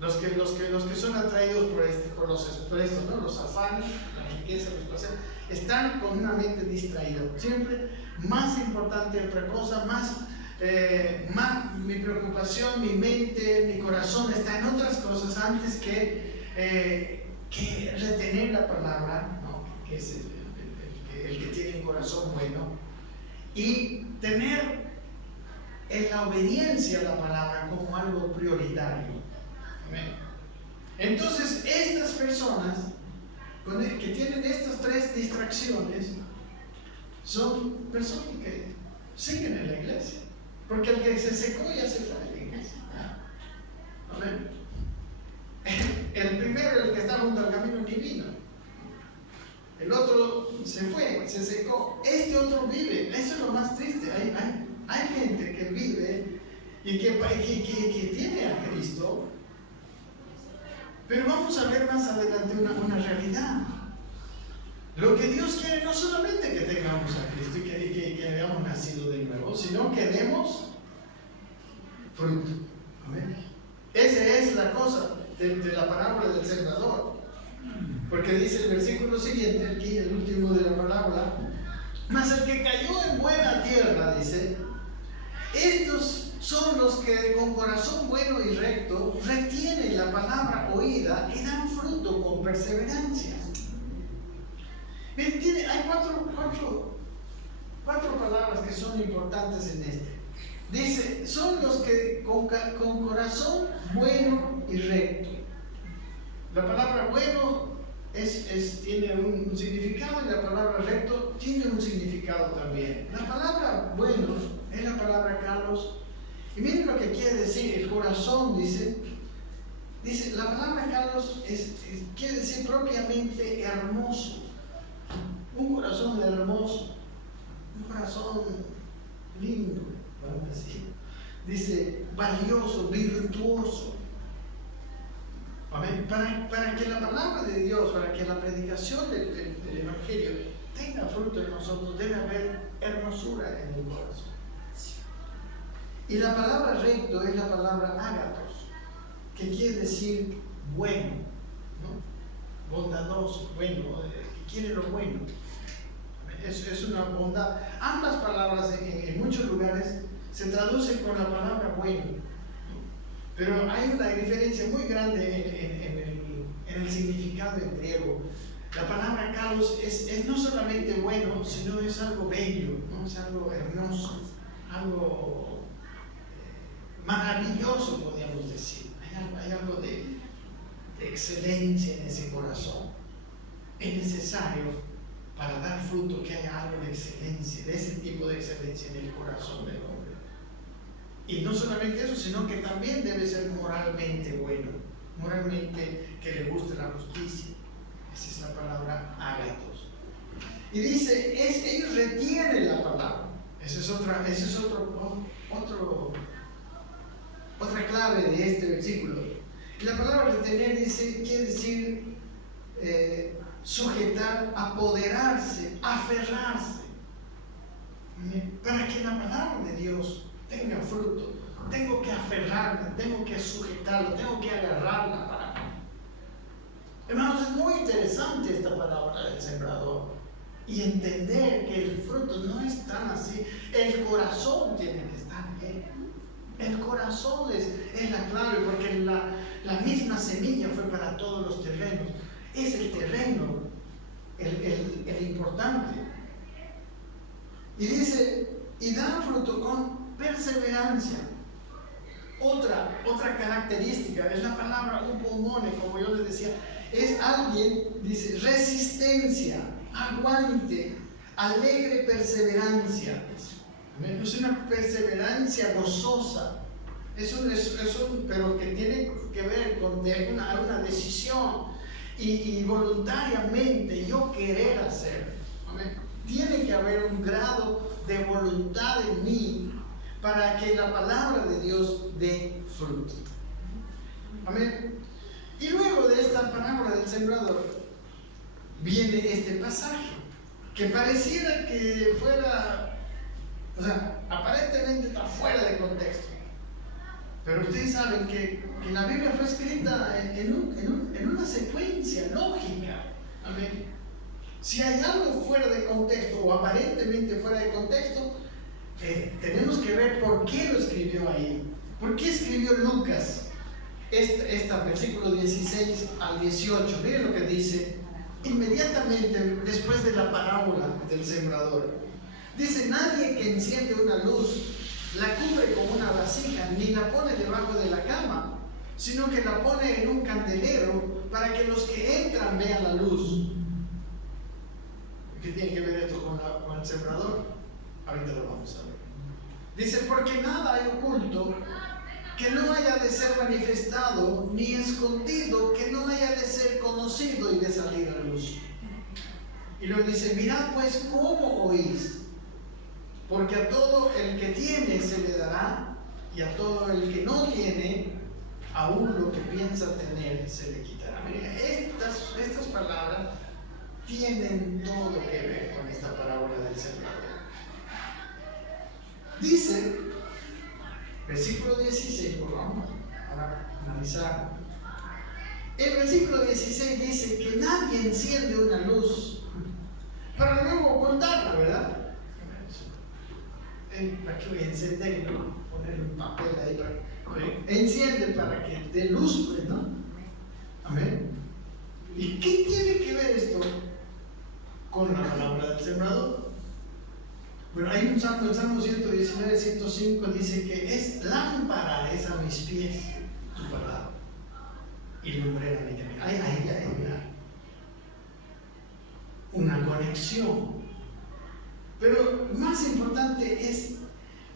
Los que son atraídos por los expresos, ¿no? Los afanes, la riqueza, los placeres, están con una mente distraída. Siempre más importante otra cosa, más mi preocupación, mi mente, mi corazón está en otras cosas antes que retener la palabra, ¿no? Que es el que tiene un corazón bueno, y tener la obediencia a la palabra como algo prioritario. Entonces, estas personas que tienen estas tres distracciones son personas que siguen en la iglesia, porque el que se secó ya se fue de la iglesia. Amén. El primero, el que está junto al camino, ni vino. El otro se fue, se secó. Este otro vive. Eso es lo más triste. Hay gente que vive y que tiene a Cristo. Pero vamos a ver más adelante una realidad. Lo que Dios quiere no solamente que tengamos a Cristo y que hayamos nacido de nuevo, sino que demos fruto. Amén. Esa es la cosa de la parábola del sembrador. Porque dice el versículo siguiente, aquí el último de la parábola, mas el que cayó en buena tierra, dice, estos son los que con corazón bueno y recto retienen la palabra oída y dan fruto con perseverancia. Hay cuatro palabras que son importantes en este. Dice, son los que con corazón bueno y recto. La palabra bueno tiene un significado y la palabra recto tiene un significado también. La palabra bueno es la palabra kalos. Y miren lo que quiere decir, el corazón, dice la palabra kalos quiere decir propiamente hermoso. Un corazón hermoso, un corazón lindo, vamos a decir. Dice valioso, virtuoso. Amén. Para que la palabra de Dios, para que la predicación del Evangelio tenga fruto en nosotros, debe haber hermosura en el corazón. Y la palabra recto es la palabra ágatos, que quiere decir bueno, ¿no? Bondadoso, bueno, que quiere lo bueno. Es una bondad. Ambas palabras en muchos lugares se traducen con la palabra bueno, ¿no? Pero hay una diferencia muy grande en el significado en griego. La palabra kalos es no solamente bueno, sino es algo bello, ¿no? Es algo hermoso, algo maravilloso, podríamos decir. Hay algo de excelencia en ese corazón. Es necesario para dar fruto que haya algo de excelencia, de ese tipo de excelencia en el corazón del hombre. Y no solamente eso, sino que también debe ser moralmente bueno, moralmente que le guste la justicia. Esa es la palabra ágatos. Y dice, ellos retienen la palabra. Esa es otra clave de este versículo. Y la palabra retener quiere decir sujetar, apoderarse, aferrarse. Para que la palabra de Dios tenga fruto, tengo que aferrarla, tengo que sujetarla, tengo que agarrarla para mí. Hermanos, es muy interesante esta palabra del sembrador. Y entender que el fruto no es tan así. El corazón tiene que estar bien. El corazón es la clave, porque la misma semilla fue para todos los terrenos. Es el terreno el importante. Y dice, y dan fruto con perseverancia. Otra característica es la palabra upomone, como yo les decía, es alguien, dice, resistencia, aguante, alegre perseverancia. Es una perseverancia gozosa. Pero que tiene que ver con una decisión y voluntariamente yo querer hacer. ¿Amén? Tiene que haber un grado de voluntad en mí para que la palabra de Dios dé fruto. Amén. Y luego de esta palabra del sembrador viene este pasaje que pareciera que fuera, aparentemente está fuera de contexto, pero ustedes saben que la Biblia fue escrita en una secuencia lógica. Amén. Si hay algo fuera de contexto o aparentemente fuera de contexto, tenemos que ver por qué lo escribió ahí. ¿Por qué escribió Lucas versículo 16 al 18? Miren lo que dice inmediatamente después de la parábola del sembrador. Dice: nadie que enciende una luz la cubre con una vasija, ni la pone debajo de la cama, sino que la pone en un candelero para que los que entran vean la luz. ¿Qué tiene que ver esto con el sembrador? Ahorita lo vamos a ver. Dice: porque nada hay oculto que no haya de ser manifestado, ni escondido que no haya de ser conocido y de salir a luz. Y luego dice: mirad pues cómo oís, porque a todo el que tiene se le dará, y a todo el que no tiene, aún lo que piensa tener se le quitará. Mira, estas palabras tienen todo que ver con esta parábola del sembrador. Dice, versículo 16, vamos a analizar. El versículo 16 dice que nadie enciende una luz para luego ocultarla, ¿verdad? ¿Para qué voy a encender? Poner un papel ahí enciende para que dé luz, pues, ¿no? Amén. ¿Y qué tiene que ver esto con la palabra del sembrador? Bueno, hay un salmo, el Salmo 119, 105 dice que es lámpara es a mis pies tu palabra y lumbrera mi camino. Ahí hay una conexión. Pero más importante es,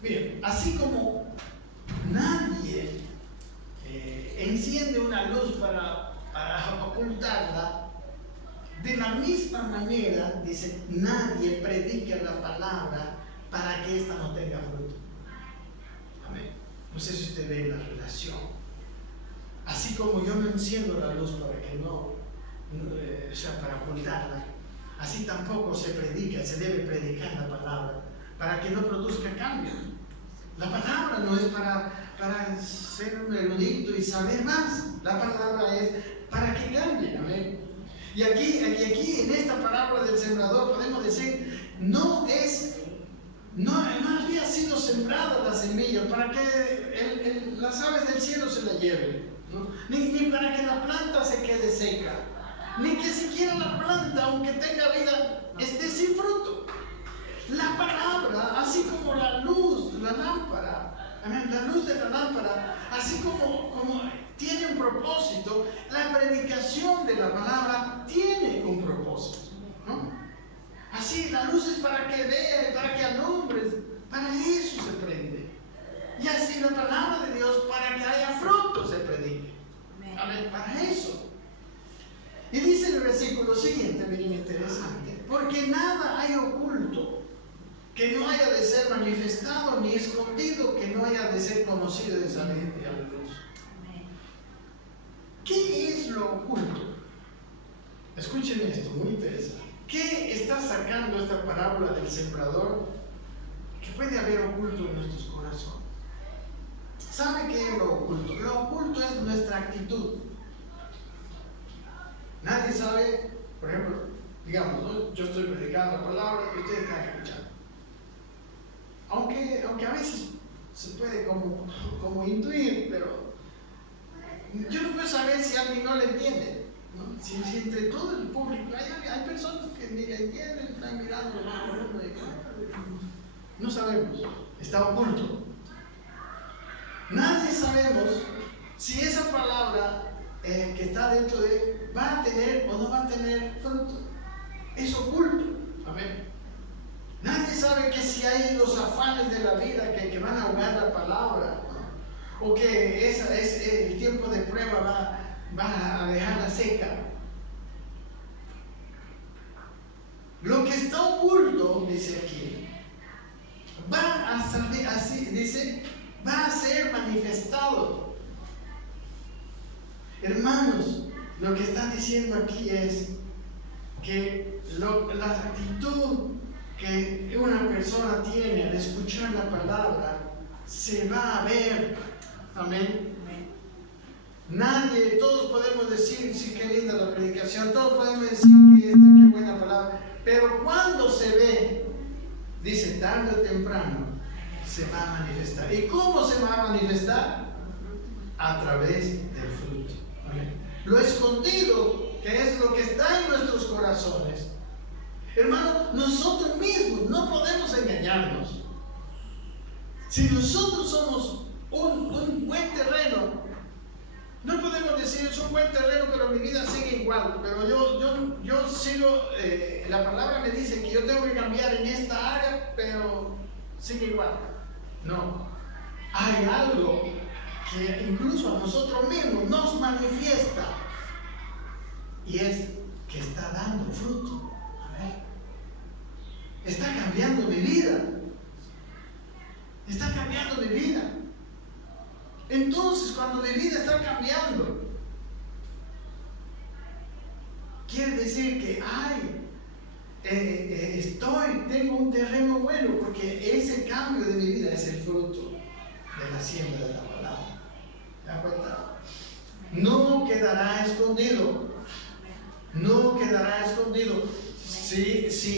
miren, así como nadie enciende una luz para ocultarla, de la misma manera, dice, nadie predica la palabra para que ésta no tenga fruto. Amén. No sé si usted ve la relación. Así como yo no enciendo la luz para que para ocultarla, así tampoco se debe predicar la palabra para que no produzca cambio. La palabra no es para ser un erudito y saber más. La palabra es para que cambie. Amén. Y aquí en esta parábola del sembrador podemos decir, no había sido sembrada la semilla para que las aves del cielo se la lleven, ¿no? Ni para que la planta se quede seca, ni que siquiera la planta, aunque tenga vida, esté sin fruto. La palabra, así como la luz, la lámpara, la luz de la lámpara, así como tiene un propósito, la predicación de la palabra tiene un propósito, ¿no? Así, la luz es para que veas, para que alumbres, para eso se prende. Y así la palabra de Dios, para que haya fruto, se predique. Amén. Para eso. Y dice el versículo siguiente, bien interesante: porque nada hay oculto que no haya de ser manifestado, ni escondido que no haya de ser conocido y de salir a la luz. oculto? Escuchen esto, muy interesante. ¿Qué está sacando esta parábola del sembrador que puede haber oculto en nuestros corazones? ¿Sabe qué es lo oculto? Lo oculto es nuestra actitud. Nadie sabe, por ejemplo, digamos, ¿no? Yo estoy predicando la palabra y ustedes están escuchando. Aunque a veces se puede como intuir, pero yo no puedo saber si alguien no le entiende, ¿no? Si entre todo el público hay personas que ni le entienden, están mirando, no sabemos, está oculto. Nadie sabemos si esa palabra que está dentro de va a tener o no va a tener fruto. Es oculto. Amén. Nadie sabe que si hay los afanes de la vida que van a ahogar la palabra, ¿no? O que el tiempo de prueba va a dejarla seca. Lo que está oculto, dice aquí, va a salir así, dice, va a ser manifestado. Hermanos, lo que está diciendo aquí es que la actitud que una persona tiene al escuchar la palabra se va a ver. Amén. Todos podemos decir, sí, qué linda la predicación, todos podemos decir qué buena palabra, pero cuando se ve, dice, tarde o temprano se va a manifestar. ¿Y cómo se va a manifestar? A través del fruto. Amén. Lo escondido, que es lo que está en nuestros corazones. Hermano, nosotros mismos no podemos engañarnos. Si nosotros somos un buen terreno, no podemos decir es un buen terreno, pero mi vida sigue igual. Pero yo sigo, la palabra me dice que yo tengo que cambiar en esta área, pero sigue igual. No, hay algo que incluso a nosotros mismos nos manifiesta, y es que está dando fruto. Está cambiando mi vida. Está cambiando mi vida. Entonces, cuando mi vida está cambiando, quiere decir que tengo un terreno bueno, porque ese cambio de mi vida es el fruto de la siembra de la palabra. ¿Te das cuenta? No quedará escondido. No quedará escondido. Si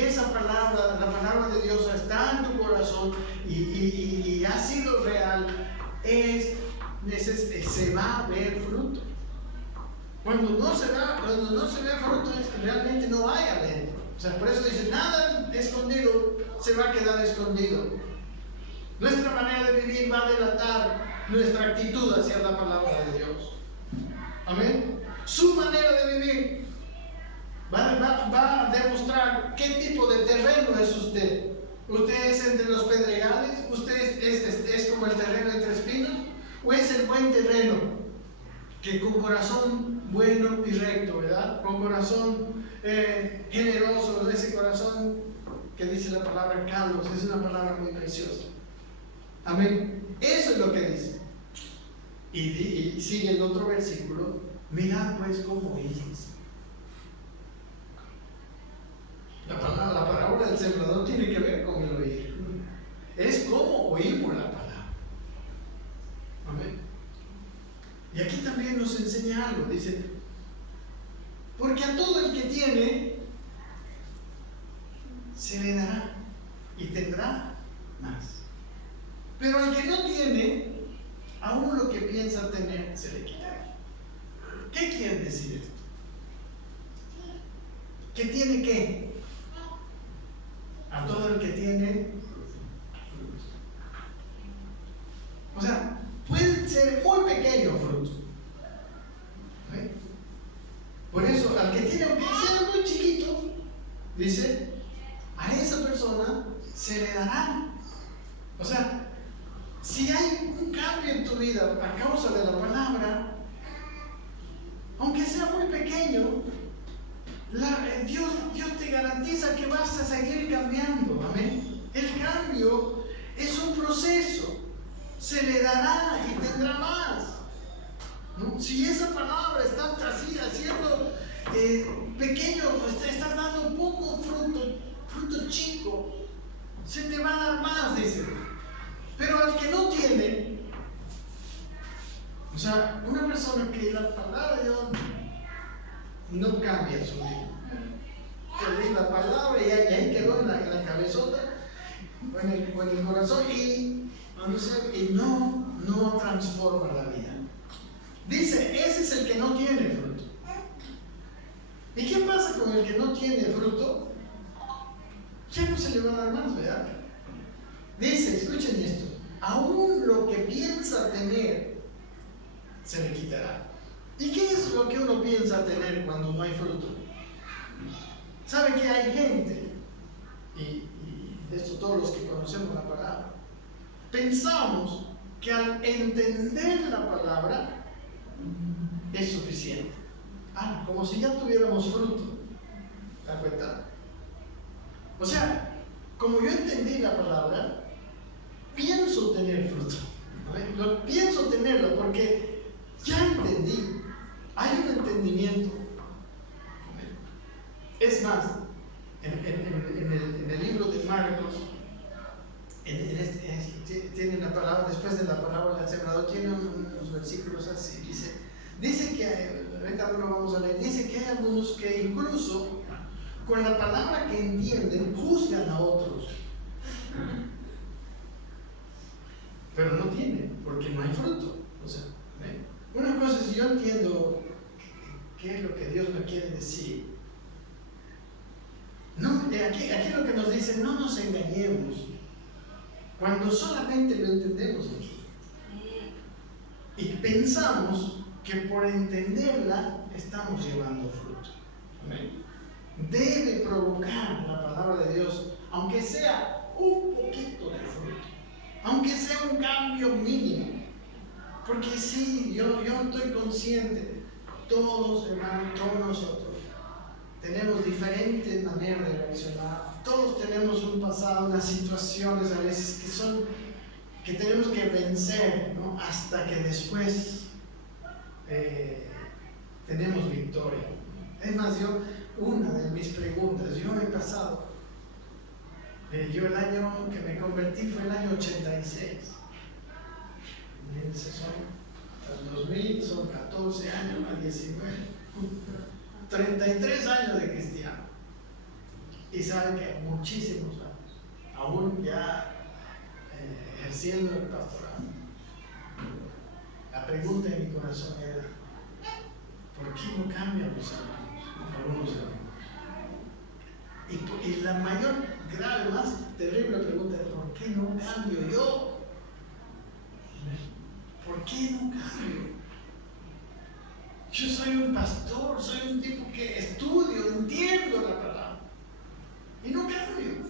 esa palabra, la palabra de Dios está en tu corazón y ha sido real, se va a ver fruto. Cuando no se ve fruto, es que realmente no hay adentro. O sea, por eso dice, nada escondido se va a quedar escondido. Nuestra manera de vivir va a delatar nuestra actitud hacia la palabra de Dios. Amén. Su manera de vivir va a demostrar qué tipo de terreno es usted. ¿Usted es entre los pedregales? ¿Usted es como el terreno entre espinos? ¿O es el buen terreno que con corazón bueno y recto, ¿verdad? Con corazón generoso, ese corazón que dice la palabra Carlos, es una palabra muy preciosa. Amén. Eso es lo que dice. Y sigue el otro versículo. Mirad pues cómo oís. La parábola del sembrador tiene que ver con el oír. Es cómo oímos la palabra. Amén. Y aquí también nos enseña algo. Dice, porque a todo el que tiene se le dará y tendrá más. Pero al que no tiene, aún lo que piensa tener se le quitará. ¿Qué quiere decir esto? ¿Que tiene qué? A todo el que tiene. O sea, puede ser muy pequeño fruto. ¿Sí? Por eso, al que tiene, aunque sea muy chiquito, dice, a esa persona se le dará. O sea, si hay un cambio en tu vida a causa de la palabra, aunque sea muy pequeño, Dios te garantiza que vas a seguir cambiando. Amén. El cambio es un proceso. Se le dará y tendrá más. ¿No? ¿no? Si esa palabra está así haciendo pequeño, estás dando poco fruto chico, se te va a dar más, dice. Pero al que no tiene, o sea, una persona que la palabra de Dios no cambia su vida. Leí la palabra y ahí quedó en la cabezota o en el corazón y no transforma la vida. Dice, ese es el que no tiene fruto. ¿Y qué pasa con el que no tiene fruto? Ya no se le va a dar más, ¿verdad? Dice, escuchen esto, aún lo que piensa tener se le quitará. ¿Y qué es lo que uno piensa tener cuando no hay fruto? ¿Saben que hay gente? Y esto todos los que conocemos la palabra, pensamos que al entender la palabra es suficiente. Como si ya tuviéramos fruto. ¿Te das cuenta? O sea, como yo entendí la palabra, pienso tener fruto. Pienso tenerlo porque ya entendí. Hay un entendimiento. Es más, en el libro de Marcos, tiene la palabra, después de la palabra del sembrador, tiene unos versículos así. Dice que, ahorita lo vamos a leer, dice que hay algunos que incluso con la palabra que entienden juzgan a otros. Pero no tienen, porque no hay fruto. O sea, una cosa es, yo entiendo qué es lo que Dios me quiere decir. No, aquí lo que nos dice, no nos engañemos. Cuando solamente lo entendemos aquí. Y pensamos que por entenderla estamos llevando fruto. ¿Amén? Debe provocar la palabra de Dios, aunque sea un poquito de fruto, aunque sea un cambio mínimo. Porque sí, yo estoy consciente, todos hermanos, todos nosotros tenemos diferentes maneras de reaccionar. Todos tenemos un pasado, unas situaciones a veces que tenemos que vencer, ¿no? Hasta que después tenemos victoria. Es más, una de mis preguntas, yo he pasado, yo el año que me convertí fue el año 86. Hasta el 2000 son 14 años más 19. 33 años de cristiano. Y saben que muchísimos años, aún ya ejerciendo el pastorado. La pregunta en mi corazón era, ¿por qué no cambian los hermanos? Algunos hermanos. Y la mayor, grave, más terrible pregunta es, ¿por qué no cambio yo? ¿Por qué no cambio? Yo soy un pastor, soy un tipo que estudio, entiendo la palabra y no cambio.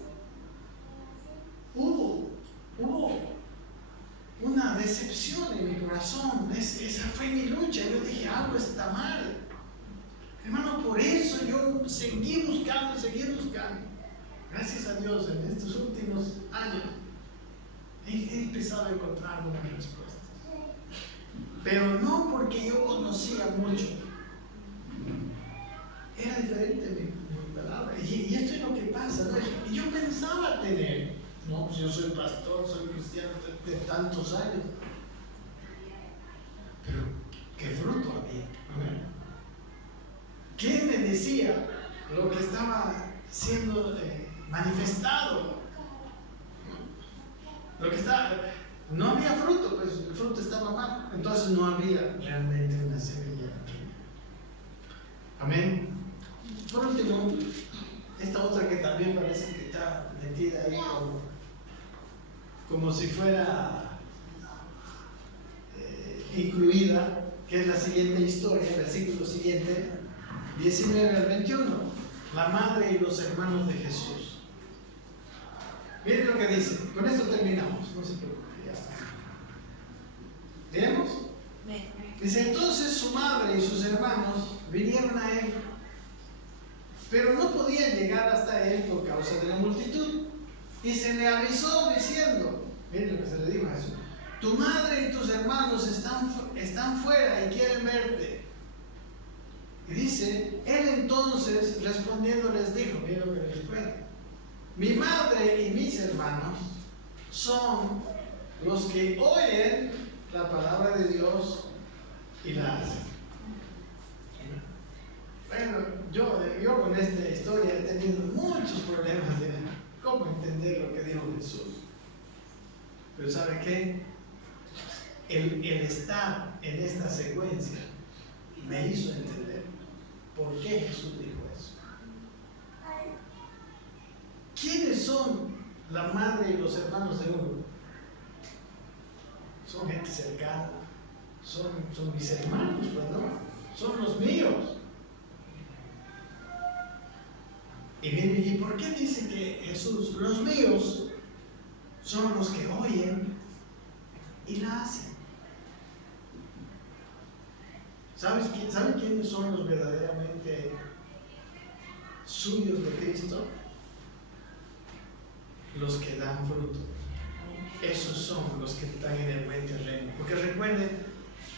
Hubo una decepción en mi corazón. Esa fue mi lucha. Yo dije, algo está mal, hermano. Por eso yo seguí buscando. Gracias a Dios, en estos últimos años he empezado a encontrar una respuesta. Pero no porque yo conocía mucho. Era diferente mi palabra. Y esto es lo que pasa, ¿no? Y yo pensaba tener, no, pues yo soy pastor, soy cristiano de tantos años. Pero, ¿qué fruto había? ¿Qué me decía lo que estaba siendo manifestado? Lo que estaba... No había fruto, pues el fruto estaba mal. Entonces no había realmente una semilla. Amén. Por último, esta otra que también parece que está metida ahí como si fuera incluida, que es la siguiente historia, el versículo siguiente, 19 al 21. La madre y los hermanos de Jesús. Miren lo que dice. Con esto terminamos. No se preocupen. ¿Leemos? Dice, entonces su madre y sus hermanos vinieron a él, pero no podían llegar hasta él por causa de la multitud. Y se le avisó diciendo, miren lo que se le dijo a Jesús, tu madre y tus hermanos están fuera y quieren verte. Y dice, él entonces respondiendo les dijo, mira lo que les responde: mi madre y mis hermanos son los que oyen la palabra de Dios y la hacen. Bueno, yo con esta historia he tenido muchos problemas de cómo entender lo que dijo Jesús. Pero ¿sabe qué? El estar en esta secuencia me hizo entender por qué Jesús dijo eso. ¿Quiénes son la madre y los hermanos de uno? Son gente cercana, son mis hermanos, pues no, son los míos. ¿Y por qué dice que Jesús, los míos, son los que oyen y la hacen? ¿Saben quiénes son los verdaderamente suyos de Cristo? Los que dan fruto. Esos son los que están en el buen terreno. Porque recuerden,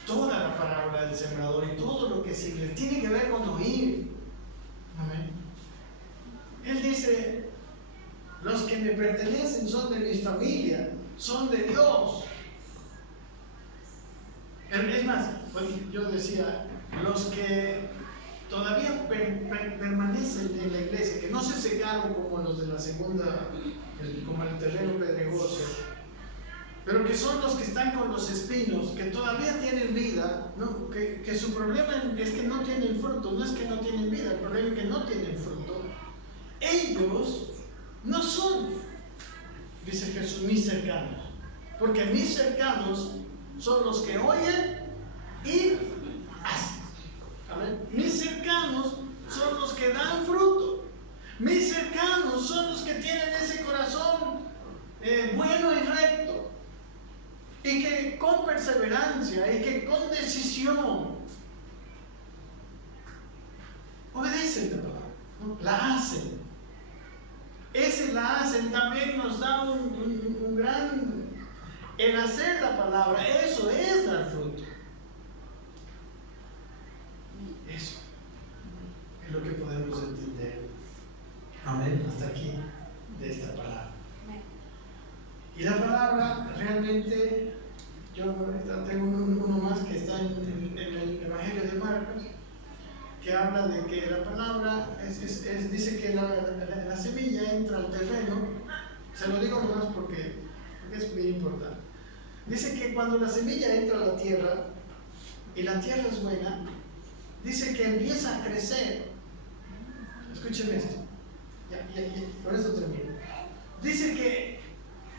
toda la parábola del sembrador y todo lo que sigue tiene que ver con oír. Amén. Él dice, los que me pertenecen son de mi familia, son de Dios. Es más, yo decía, los que todavía permanecen en la iglesia, que no se secaron como los de la segunda, como el terreno pedregoso, pero que son los que están con los espinos, que todavía tienen vida, ¿no? Que su problema es que no tienen fruto, no es que no tienen vida, el problema es que no tienen fruto. Ellos no son, dice Jesús, mis cercanos, porque mis cercanos son los que oyen y hacen. ¿Amén? Mis cercanos son los que dan fruto. Mis cercanos son los que tienen ese corazón bueno y recto, y que con perseverancia y que con decisión obedecen la palabra, ¿no? La hacen. Ese la hacen también nos da un gran... El hacer la palabra, eso es dar fruto. Eso es lo que podemos entender. Amén. Hasta aquí de esta palabra. Y la palabra realmente, yo tengo uno más que está en el Evangelio de Marcos, que habla de que la palabra dice que la semilla entra al terreno. Se lo digo nomás porque es muy importante. Dice que cuando la semilla entra a la tierra y la tierra es buena, dice que empieza a crecer. Escuchen esto, por eso termino. Dice que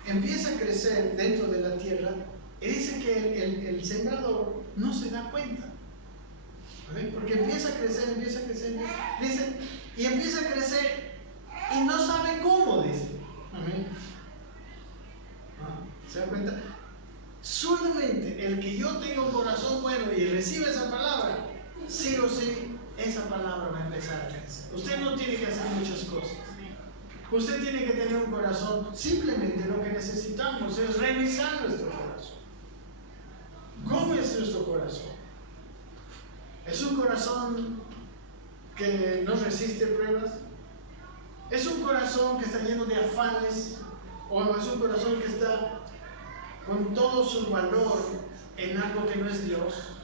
empieza a crecer dentro de la tierra y dice que el sembrador no se da cuenta. Porque empieza a crecer, dice, y empieza a crecer y no sabe cómo, dice. Amén. ¿Se da cuenta? Solamente el que yo tenga un corazón bueno y reciba esa palabra, sí o sí, esa palabra va a empezar a crecer. Usted no tiene que hacer muchas cosas. Usted tiene que tener un corazón. Simplemente lo que necesitamos es revisar nuestro corazón. ¿Cómo es nuestro corazón? ¿Es un corazón que no resiste pruebas? ¿Es un corazón que está lleno de afanes? ¿O es un corazón que está con todo su valor en algo que no es Dios,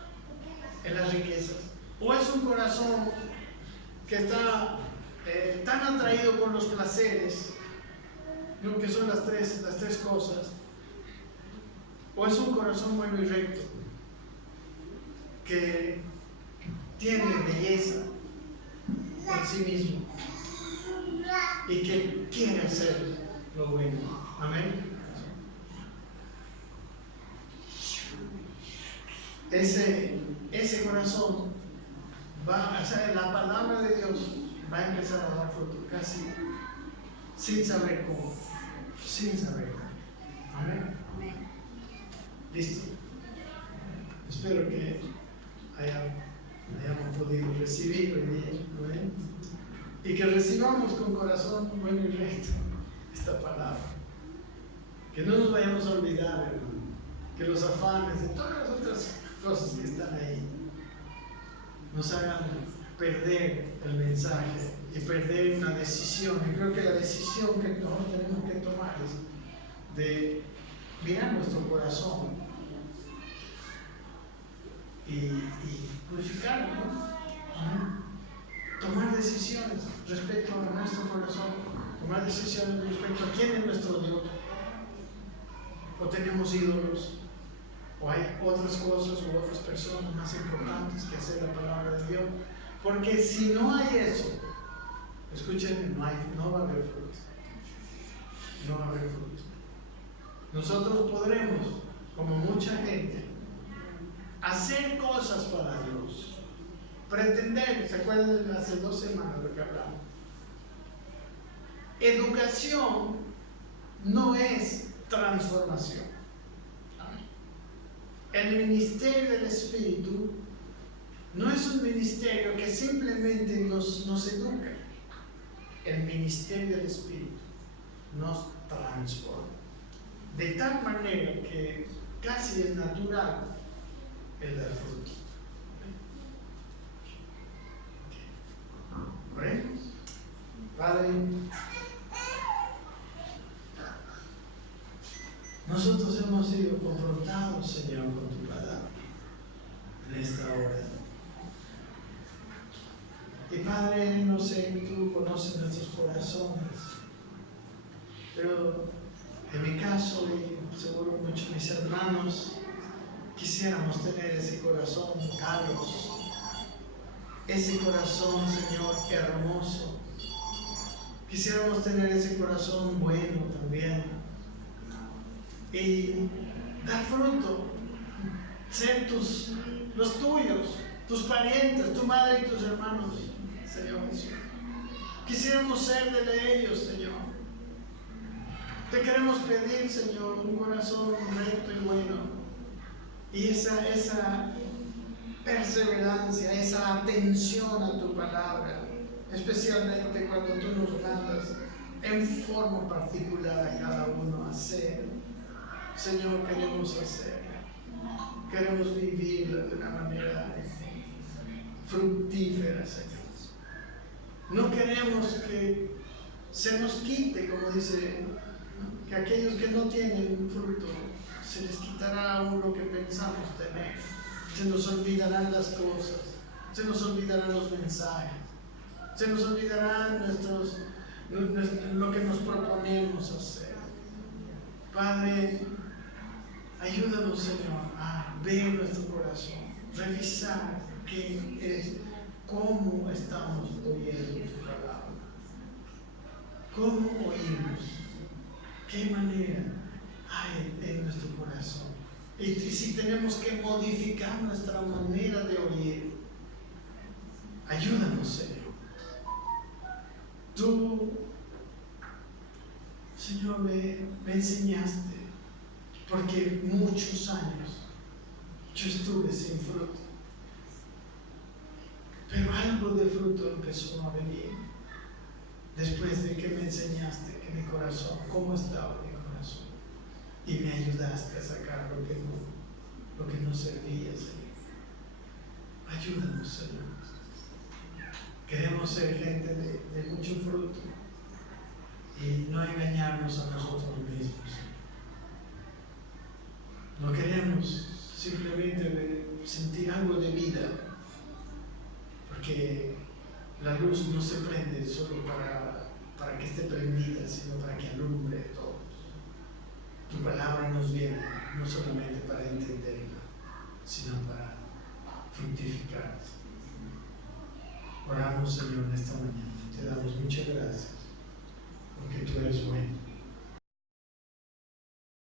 en las riquezas? ¿O es un corazón que está tan atraído por los placeres, ¿no? Que son las tres cosas? ¿O es un corazón bueno y recto que tiene belleza en sí mismo y que quiere hacer lo bueno? Amén. Ese corazón va, o sea, la palabra de Dios va a empezar a dar fruto casi sin saber cómo. Amén. Listo. Espero que hayamos podido recibir hoy día, ¿no? Y que recibamos con corazón bueno y recto esta palabra. Que no nos vayamos a olvidar, hermano. que los afanes de todas las otras cosas que están ahí nos hagan perder el mensaje y perder una decisión. Y creo que la decisión que nosotros tenemos que tomar es de mirar nuestro corazón y purificarlo, ¿no? Tomar decisiones respecto a nuestro corazón, tomar decisiones respecto a quién es nuestro Dios. O tenemos ídolos, o hay otras cosas u otras personas más importantes que hacer la palabra de Dios. Porque si no hay eso, escúchenme, no va a haber fruto. No va a haber fruto. Nosotros podremos, como mucha gente, hacer cosas para Dios. Pretender, ¿se acuerdan hace 2 semanas lo que hablamos? Educación no es transformación. El ministerio del Espíritu no es un ministerio que simplemente nos educa. El ministerio del Espíritu nos transforma. De tal manera que casi es natural el dar fruto. ¿Ven? Padre, nosotros hemos sido confrontados, Señor, con tu palabra en esta hora. Y Padre, no sé, tú conoces nuestros corazones, pero en mi caso, y seguro muchos de mis hermanos, quisiéramos tener ese corazón, Carlos, ese corazón, Señor, hermoso. Quisiéramos tener ese corazón bueno también y dar fruto, ser los tuyos, tus parientes, tu madre y tus hermanos, Señor Jesús. Quisiéramos ser de ellos, Señor. Te queremos pedir, Señor, un corazón recto y bueno, y esa perseverancia, esa atención a tu palabra, especialmente cuando tú nos mandas en forma particular a cada uno a hacer. Señor, queremos hacer, queremos vivir de una manera fructífera, Señor. No queremos que se nos quite, como dice, ¿no? Que aquellos que no tienen fruto, se les quitará aún lo que pensamos tener. Se nos olvidarán las cosas, se nos olvidarán los mensajes, se nos olvidarán lo que nos proponemos hacer. Padre, ayúdanos, Señor, a ver nuestro corazón, revisar qué es, cómo estamos oyendo tu palabra, cómo oímos, qué manera hay en nuestro corazón. Y si tenemos que modificar nuestra manera de oír, ayúdanos, Señor. Tú, Señor, me enseñaste, porque muchos años yo estuve sin fruto, pero algo de fruto empezó a venir después de que me enseñaste que mi corazón, cómo estaba mi corazón, y me ayudaste a sacar lo que no servía, Señor. Ayúdanos, Señor. Queremos ser gente de mucho fruto y no engañarnos a nosotros mismos. No queremos simplemente sentir algo de vida, porque la luz no se prende solo para que esté prendida, sino para que alumbre a todos. Tu palabra nos viene no solamente para entenderla, sino para fructificar. Oramos, Señor, en esta mañana. Te damos muchas gracias, porque tú eres bueno.